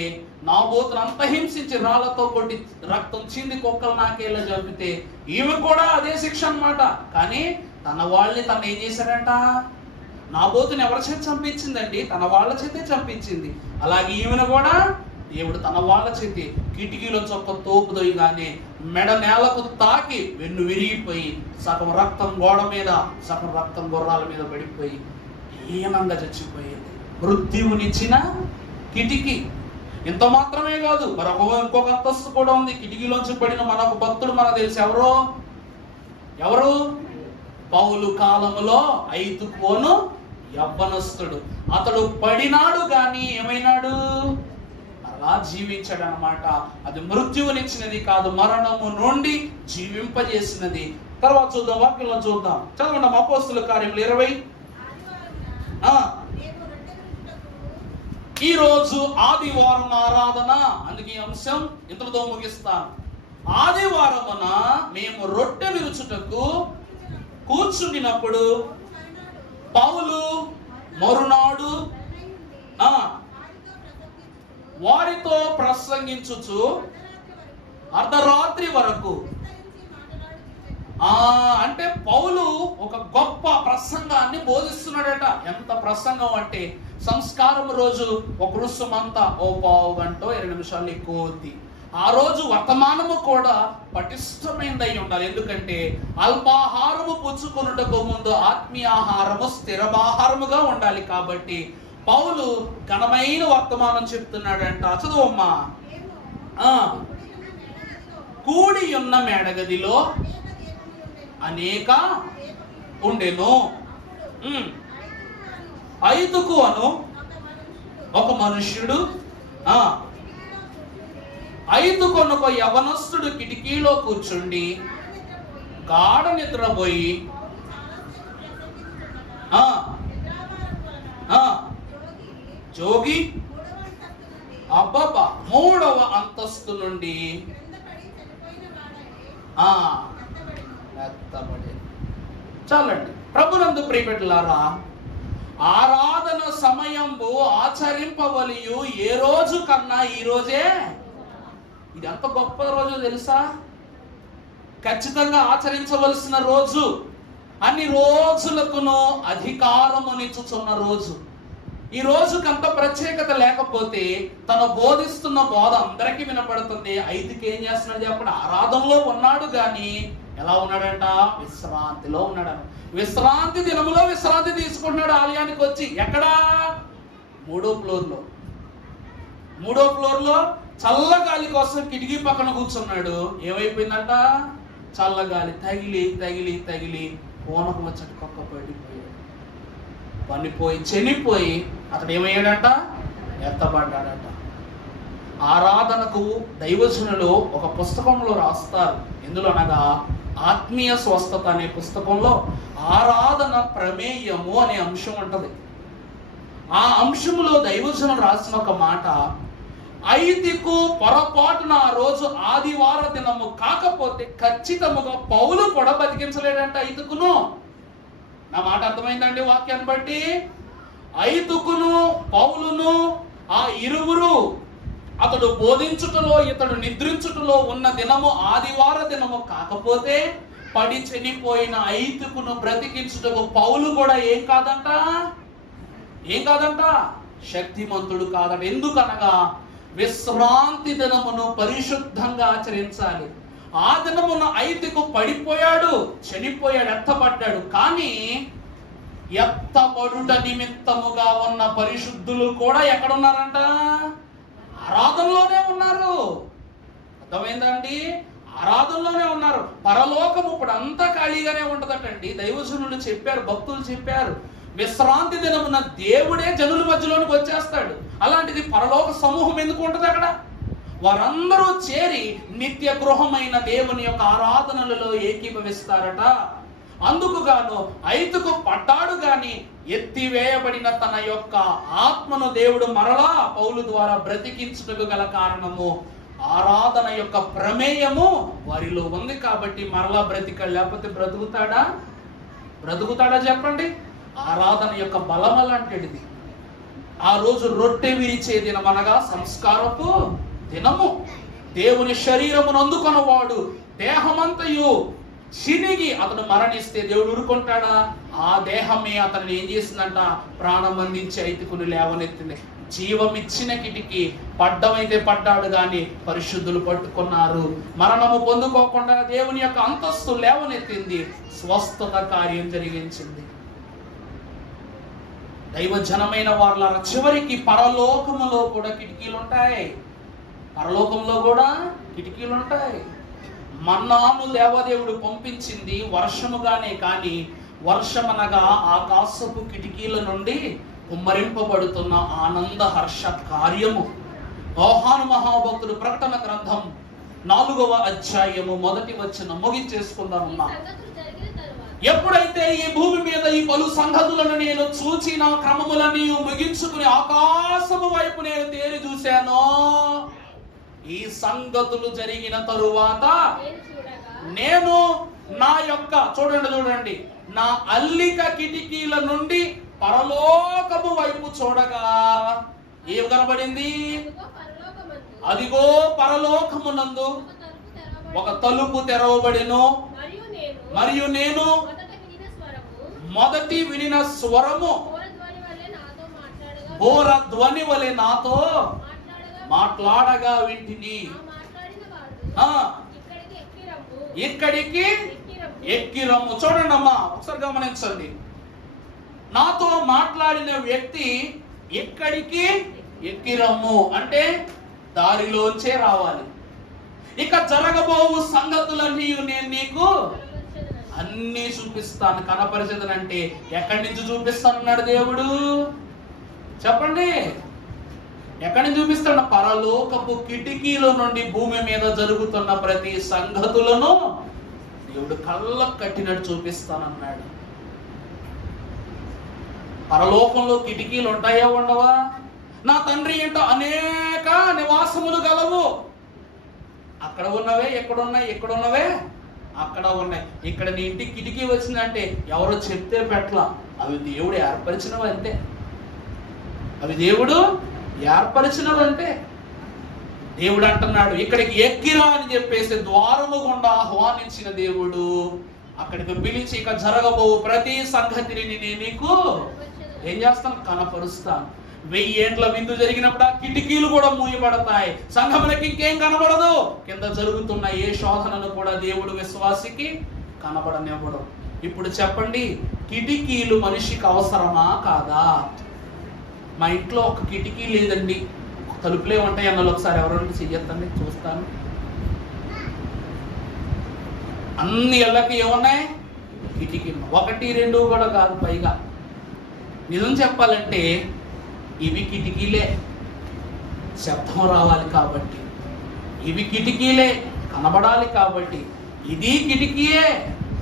నాబోతును అంత హింసించి రాళ్లతో కొట్టి రక్తం చింది కుక్కలు నాకేలా చంపితే ఈమె కూడా అదే శిక్ష అన్నమాట. కానీ తన వాళ్ళని తను ఏం చేశారంట, నాబోతుని ఎవరి చేత చంపించిందండి? తన వాళ్ళ చేతే చంపించింది. అలాగే ఈమెను కూడా దేవుడు తన వాళ్ళ చేతి కిటికీలో చొక్క తోపు దొయ్యగానే మెడ నేలకు తాకి వెన్ను విరిగిపోయి సగం రక్తం గోడ మీద, సగం రక్తం గుర్రాల మీద పడిపోయి హీనంగా చచ్చిపోయింది. మృత్యువునిచ్చిన కిటికీ. ఇంత మాత్రమే కాదు, ఇంకొక అంతస్తు కూడా ఉంది. కిటికీలోంచి పడిన మనకు భక్తుడు మనకు తెలిసి ఎవరు పౌలు కాలములో ఐతుకోను యవ్వనస్తుడు. అతడు పడినాడు గాని ఏమైనాడు? అలా జీవించాడు అన్నమాట. అది మృత్యువునిచ్చినది కాదు, మరణము నుండి జీవింపజేసినది. తర్వాత చూద్దాం, వాక్యంలో చూద్దాం. చదవండి అపోస్తుల కార్యములు 20. ఈ రోజు ఆదివారం ఆరాధన, అందుకే ఈ అంశం ఇంతటితో ముగిస్తాను. ఆదివారమున మేము రొట్టె విరుచుటకు కూర్చుండినప్పుడు పౌలు మరునాడు వారితో ప్రసంగించుచు అర్ధరాత్రి వరకు. అంటే పౌలు ఒక గొప్ప ప్రసంగాన్ని బోధిస్తున్నాడట. ఎంత ప్రసంగం అంటే, సంస్కారం రోజు ఒక వృషమంతా ఓ పావు గంట 20 నిమిషాలు ఎక్కువ అవుద్ది. ఆ రోజు వర్తమానము కూడా పటిష్టమైనదై ఉండాలి. ఎందుకంటే అల్పాహారము పుచ్చుకొనుటకు ముందు ఆత్మీయాహారము స్థిరమాహారముగా ఉండాలి. కాబట్టి పౌలు ఘనమైన వర్తమానం చెప్తున్నాడంట. చదువమ్మా. కూడి ఉన్న మేడగదిలో అనేక ఉండెను. ఐదుకు అను ఒక మనుష్యుడు, ఐదుకొనొక యవనస్తుడు కిటికీలో కూర్చుండి గాఢ నిద్రపోయి జోగి అబ్బబ్బా 3వ అంతస్తు నుండి చాలండి. ప్రభునందు ప్రియబిడ్డలారా, ఆరాధన సమయంలో ఆచరింపవలియు ఏ రోజు కన్నా ఈ రోజే. ఇది ఎంత గొప్ప రోజు తెలుసా? ఖచ్చితంగా ఆచరించవలసిన రోజు, అన్ని రోజులకును అధికారమునిచ్చుచున్న రోజు. ఈ రోజుకంత ప్రత్యేకత లేకపోతే తను బోధిస్తున్న బోధ అందరికీ వినపడుతుంది. 5కి ఏం చేస్తున్నాడు చెప్పండి? ఆరాధనలో ఉన్నాడు గాని ఎలా ఉన్నాడంట? విశ్రాంతిలో ఉన్నాడు. విశ్రాంతి దినములో విశ్రాంతి తీసుకుంటున్నాడు. ఆలయానికి వచ్చి ఎక్కడా? 3వ ఫ్లోర్లో. 3వ ఫ్లోర్లో చల్లగాలి కోసం కిటికీ పక్కన కూర్చున్నాడు. ఏమైపోయిందంట? చల్లగాలి తగిలి తగిలి తగిలి కోనకు వచ్చి కొక్క పడిపోయి చనిపోయి అతడు ఏమయ్యాడంట? ఎత్తబడ్డాడట. ఆరాధనకు దైవజనులు ఒక పుస్తకంలో రాస్తారు. ఎందులో అనగా ఆత్మీయ స్వస్థత అనే పుస్తకంలో ఆరాధన ప్రమేయము అనే అంశం ఉంటది. ఆ అంశంలో దైవజనులు రాసిన ఒక మాట, 5కు పొరపాటున ఆ రోజు ఆదివార దినము కాకపోతే ఖచ్చితముగా పౌలు కూడా బతికించలేడంట 5కును. నా మాట అర్థమైందండి? వాక్యాన్ని బట్టి 5కును పౌలును ఆ ఇరువురు అతడు బోధించుటలో ఇతడు నిద్రించుటలో ఉన్న దినము ఆదివార దినము కాకపోతే పడి చనిపోయిన 5కును బ్రతికించుటకు పౌలు కూడా ఏం కాదంట? శక్తిమంతుడు కాదట. ఎందుకనగా విశ్రాంతి దినమును పరిశుద్ధంగా ఆచరించాలి. ఆ దినమున 5కు పడిపోయాడు, చనిపోయాడు, ఎత్తబడ్డాడు. కానీ ఎత్తబడుట నిమిత్తముగా ఉన్న పరిశుద్ధులు కూడా ఎక్కడున్నారంట? ఆరాధనలోనే ఉన్నారు. అర్థమైందండి? ఆరాధనలోనే ఉన్నారు. పరలోకము ఇప్పుడు అంతా ఖాళీగానే ఉంటదటండి. దైవజనులు చెప్పారు, భక్తులు చెప్పారు, విశ్రాంతి దినమున దేవుడే జనుల మధ్యలోనికి వచ్చేస్తాడు. అలాంటిది పరలోక సమూహం ఎందుకు ఉంటది అక్కడ? వారందరూ చేరి నిత్య గృహమైన దేవుని యొక్క ఆరాధనలలో ఏకీభవిస్తారట. అందుకు గాను 5కు పడ్డాడు గాని ఎత్తివేయబడిన తన యొక్క ఆత్మను దేవుడు మరలా పౌలు ద్వారా బ్రతికించుటకు గల కారణము ఆరాధన యొక్క ప్రమేయము వారిలో ఉంది. కాబట్టి మరలా బ్రతికాడు. లేకపోతే బ్రతుకుతాడా చెప్పండి? ఆరాధన యొక్క బలం అలాంటిది. ఆ రోజు రొట్టె విరిచే దినం అనగా సంస్కారపు దినము. దేవుని శరీరమును అందుకొనవాడు దేహమంతయు చినిగి అతను మరణిస్తే దేవుడు ఊరుకుంటాడా? ఆ దేహమే అతన్ని ఏం చేసిందంట? ప్రాణం అందించి 5కును లేవనెత్తింది. జీవం ఇచ్చిన కిటికీ పడ్డమైతే పడ్డాడు గాని పరిశుద్ధులు పట్టుకున్నారు. మరణము పొందుకోకుండా దేవుని యొక్క అంతస్తు లేవనెత్తింది. స్వస్థత కార్యం జరిగించింది. దైవజనమైన వాళ్ళ చివరికి పరలోకములో కూడా కిటికీలు ఉంటాయి. పరలోకంలో కూడా కిటికీలు ఉంటాయి. మన్నాను దేవదేవుడు పంపించింది వర్షముగానే, కానీ వర్షమనగా ఆకాశపు కిటికీల నుండి కుమ్మరింపబడుతున్న ఆనంద హర్ష కార్యము. యోహాను మహాభక్తుడు ప్రకటన గ్రంథం 4వ అధ్యాయము 1వ వచనం ముగించేసుకుందామమ్మా. ఎప్పుడైతే ఈ భూమి మీద ఈ పలు సంగతులను నేను చూచి నా క్రమములని ముగించుకుని ఆకాశము వైపు నేను తేరి చూశానో, ఈ సంగతులు జరిగిన తరువాత నేను నా యొక్క చూడండి నా అల్లిక కిటికీల నుండి పరలోకము వైపు చూడగా ఏం కనబడింది? అదిగో పరలోకమునందు ఒక తలుపు తెరవబడెను. మరియు నేను మొదటి వినిన స్వరము ఘోర ధ్వని వలె నాతో మాట్లాడగా వింటిని. ఇక్కడికి ఎక్కిరమ్ము. చూడండి అమ్మా, ఒకసారి గమనించండి. నాతో మాట్లాడిన వ్యక్తి ఇక్కడికి ఎక్కిరమ్ము అంటే దారిలోంచే రావాలి. ఇక జరగబోవు సంగతులన్నీ నేను నీకు అన్ని చూపిస్తాను, కనపరిచేదనంటే ఎక్కడి నుంచి చూపిస్తానన్నాడు దేవుడు? చెప్పండి, ఎక్కడి నుంచి చూపిస్తాడు? పరలోకపు కిటికీల నుండి భూమి మీద జరుగుతున్న ప్రతి సంగతులను దేవుడు కళ్ళకు కట్టినట్టు చూపిస్తానన్నాడు. పరలోకంలో కిటికీలు ఉంటాయా ఉండవా? నా తండ్రి ఏంటో అనేక నివాసములు గలవు. అక్కడ ఉన్నవే ఎక్కడున్నాయి, ఎక్కడున్నవే అక్కడ ఉన్నాయి. ఇక్కడ నీ ఇంటికి కిటికీ వచ్చిందంటే ఎవరో చెప్తే పెట్ల, అవి దేవుడు ఏర్పరిచినవి అంతే. అవి దేవుడు ఏర్పరిచినవి అంటే. దేవుడు అంటున్నాడు ఇక్కడికి ఎక్కిరా అని చెప్పేసి ద్వారము గుండా ఆహ్వానించిన దేవుడు అక్కడికి పిలిచి ఇక జరగబో ప్రతి సంగతిని నేను నీకు ఏం చేస్తాను? కనపరుస్తాను. 1000 ఏండ్ల విందు జరిగినప్పుడు ఆ కిటికీలు కూడా మూయబడతాయి. సంఘములకి ఇంకేం కనబడదు. కింద జరుగుతున్న ఏ శోధనను కూడా దేవుడు విశ్వాసికి కనబడనివ్వడు. ఇప్పుడు చెప్పండి, కిటికీలు మనిషికి అవసరమా కాదా? మా ఇంట్లో ఒక కిటికీ లేదండి, తలుపులే ఉంటాయి అన్నలు ఒకసారి ఎవరైనా చెయ్యొద్దండి, చూస్తాను. అన్ని ఇళ్ళకి ఏమున్నాయి? కిటికీలు. 1, 2 కూడా కాదు. పైగా నిజం చెప్పాలంటే ఇవి కిటికీలే, శబ్దం రావాలి కాబట్టి. ఇవి కిటికీలే, కనబడాలి కాబట్టి. ఇది కిటికీయే,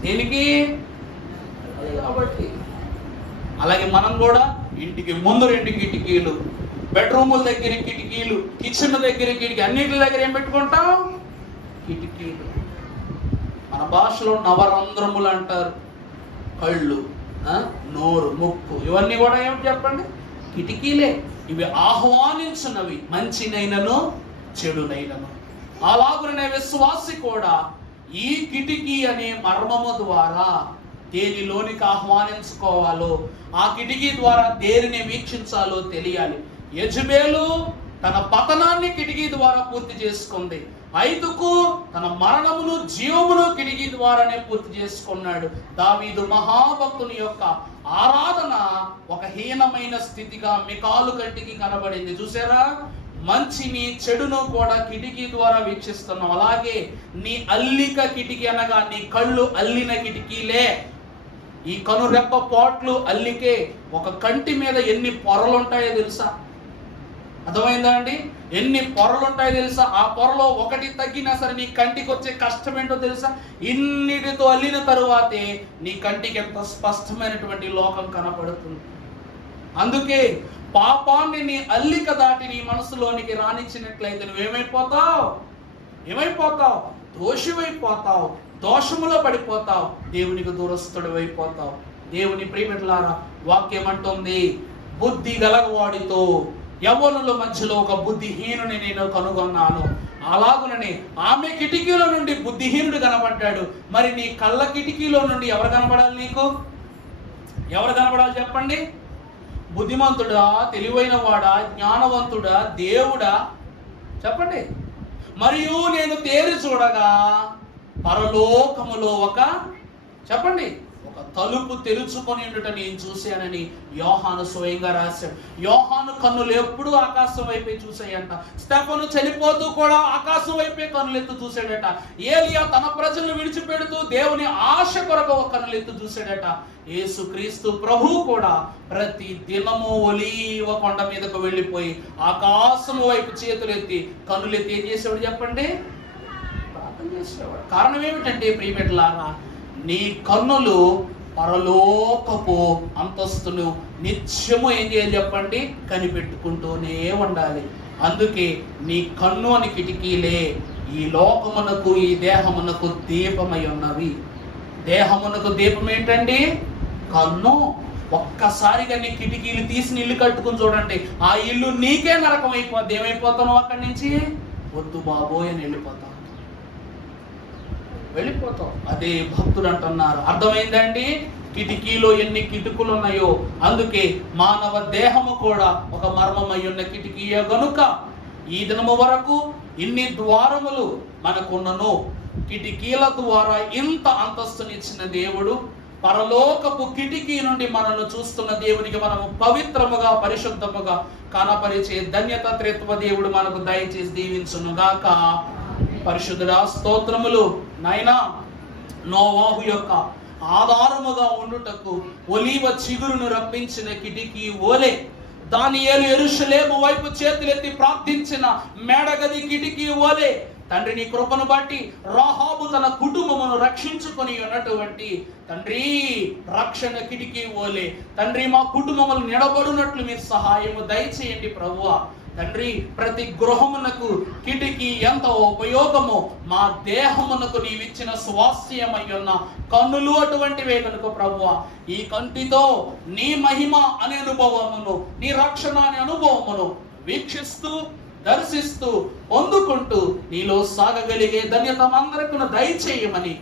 దేనికి? కాబట్టి. అలాగే మనం కూడా ఇంటికి ముందు 2 కిటికీలు, బెడ్రూముల దగ్గర కిటికీలు, కిచెన్ దగ్గర కిటికీ, అన్నింటి దగ్గర ఏం పెట్టుకుంటాం? కిటికీలు. మన భాషలో నవరంధ్రములు అంటారు. కళ్ళు, నోరు, ముక్కు, ఇవన్నీ కూడా ఏమిటి చెప్పండి? కిటికీలే. ఇవి ఆహ్వానించినవి, మంచినైనను చెడునైనను. అలాగునే విశ్వాసి కూడా ఈ కిటికీ అనే మర్మము ద్వారా దేనిలోనికి ఆహ్వానించుకోవాలో, ఆ కిటికీ ద్వారా దేనిని వీక్షించాలో తెలియాలి. యెజబెలు తన పతనాన్ని కిటికీ ద్వారా పూర్తి చేసుకుంది. ఐదుకు తన మరణమును జీవమును కిటికీ ద్వారానే పూర్తి చేసుకున్నాడు. దావీదు మహాభక్తుని యొక్క ఆరాధన ఒక హీనమైన స్థితిగా మికాలు కంటికి కనబడింది. చూసారా? మంచిని చెడును కూడా కిటికీ ద్వారా వీక్షిస్తున్నాం. అలాగే నీ అల్లిక కిటికీ అనగా నీ కళ్ళు అల్లిన కిటికీలే. ఈ కనురెప్ప పాట్లు అల్లికే. ఒక కంటి మీద ఎన్ని పొరలు ఉంటాయో తెలుసా? అర్థమైందా అండి? ఎన్ని పొరలు ఉంటాయో తెలుసా? ఆ పొరలో ఒకటి తగ్గినా సరే నీ కంటికి వచ్చే కష్టం ఏంటో తెలుసా? ఇన్నిటితో అల్లిన తరువాతే నీ కంటికి ఎంత స్పష్టమైనటువంటి లోకం కనపడుతుంది. అందుకే పాపాన్ని నీ అల్లిక దాటి నీ మనసులోనికి రానిచ్చినట్లయితే నువ్వేమైపోతావు? ఏమైపోతావు? దోషివైపోతావు, దోషములో పడిపోతావు, దేవునికి దూరస్తుడు అయిపోతావు. దేవుని ప్రియమిట్లారా, వాక్యం అంటుంది, బుద్ధి గలవాడితో యవ్వనుల మధ్యలో ఒక బుద్ధిహీనుని నేను కనుగొన్నాను. అలాగునని ఆమె కిటికీలో నుండి బుద్ధిహీనుడు కనబడ్డాడు. మరి నీ కళ్ళ కిటికీలో నుండి ఎవరు కనబడాలి? నీకు ఎవరు కనబడాలి చెప్పండి? బుద్ధిమంతుడా, తెలివైన వాడా, జ్ఞానవంతుడా, దేవుడా? చెప్పండి. మరియు నేను తేరి చూడగా పరలోకములో ఒక చెప్పండి ఒక తలుపు తెరుచుకొని ఉండుట నేను చూశానని యోహాను స్వయంగా రాశాడు. యోహాను కన్నులు ఎప్పుడు ఆకాశం వైపే చూసాయంట. స్టెఫను చనిపోతూ కూడా ఆకాశం వైపే కన్నులెత్తు చూశాడట. ఏలియా తన ప్రజలను విడిచిపెడుతూ దేవుని ఆశ కొరకు కన్నులెత్తు చూశాడట. యేసుక్రీస్తు ప్రభు కూడా ప్రతి దినము ఒలీవ కొండ మీదకు వెళ్ళిపోయి ఆకాశం వైపు చేతులెత్తి కన్నులెత్తి ఏం చేసేవాడు చెప్పండి? ప్రార్థన చేసేవాడు. కారణం ఏమిటంటే ప్రియబిడ్డలారా, నీ కన్నులు పరలోకపు అంతస్తును నిత్యము ఏం చేయాలి చెప్పండి? కనిపెట్టుకుంటూనే ఉండాలి. అందుకే నీ కన్ను అని కిటికీలే ఈ లోకమునకు ఈ దేహమునకు దీపమై ఉన్నవి. దేహమునకు దీపం ఏంటండి? కన్ను. ఒక్కసారిగా నీ కిటికీలు తీసి ఇల్లు కట్టుకుని చూడండి, ఆ ఇల్లు నీకే నరకం అయిపోద్ది. ఏమైపోతావు అక్కడి నుంచి? వద్దు బాబోయ్ అని వెళ్ళిపోతావు. అదే భక్తుడు అంటున్నారు. అర్థమైందండి? కిటికీలో ఎన్ని కిటుకులు ఉన్నాయో. అందుకే మానవ దేహము కూడా ఒక మర్మమై ఉన్న కిటికీయే గనుక ఈ దినము వరకు ఇన్ని ద్వారములు మనకున్నను. కిటికీల ద్వారా ఇంత అంతస్తునిచ్చిన దేవుడు, పరలోకపు కిటికీ నుండి మనల్ని చూస్తున్న దేవునికి మనము పవిత్రముగా పరిశుద్ధముగా కనపరిచే ధన్యత త్రిత్వ దేవుడు మనకు దయచేసి దీవించునుగాక. పరిశుద్ధుడా స్తోత్రములు. నాయనా, నోవాహు యొక్క ఆధారముగా ఉండుటకు ఒలీవ చిగురును రప్పించిన కిటికీ ఓలే, దానియేలు యెరూషలేము వైపు చేతులెత్తి ప్రార్థించిన మేడగది కిటికీ ఓలే, తండ్రి నీ కృపను బట్టి రాహాబు తన కుటుంబమును రక్షించుకొని ఉన్నటువంటి తండ్రి రక్షణ కిటికీ ఓలే, తండ్రి మా కుటుంబములు నిలబడినట్లు మీరు సహాయము దయచేయండి ప్రభువా. తండ్రి ప్రతి గృహమునకు కిటికీ ఎంత ఉపయోగమో మా దేహమునకు నీవిచ్చిన స్వాస్థ్యమై ఉన్న కన్నులు అటువంటివే కనుక ప్రభువా, ఈ కంటితో నీ మహిమ అనే అనుభవమును, నీ రక్షణ అనే అనుభవమును వీక్షిస్తూ దర్శిస్తూ పొందుకుంటూ నీలో సాగగలిగే ధన్యత అందరికీ దయచేయమని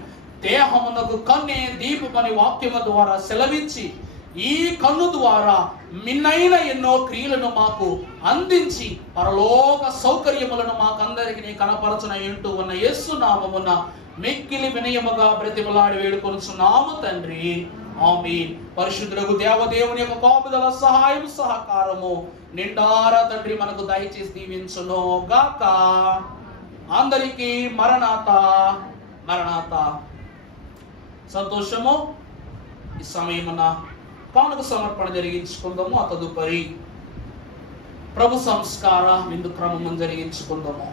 దేహమునకు కన్నే దీపమని వాక్యము ద్వారా సెలవించి ఈ కన్ను ద్వారా మిన్నైన ఎన్నో క్రియలను మాకు అందించి పరలోక సౌకర్యములను మాకందరికి కనపరచున ఎంటూ ఉన్న యేసు నామమున మిక్కిలి వినయముగా బ్రతిమలాడి వేడుకొనుచున్నాము తండ్రి. ఆమేన్. పరిశుద్ధులకు దేవదేవుని యొక్క కాపుదల సహాయం సహకారము నిండారా తండ్రి మనకు దయచేసి దీవించును గాక. అందరికీ మరణాత మరణాత. సంతోషము. ఈ సమయమున కానుక సమర్పణ జరిగించుకుందాము. ఆ తదుపరి ప్రభు సంస్కార విందు క్రమము జరిగించుకుందాము.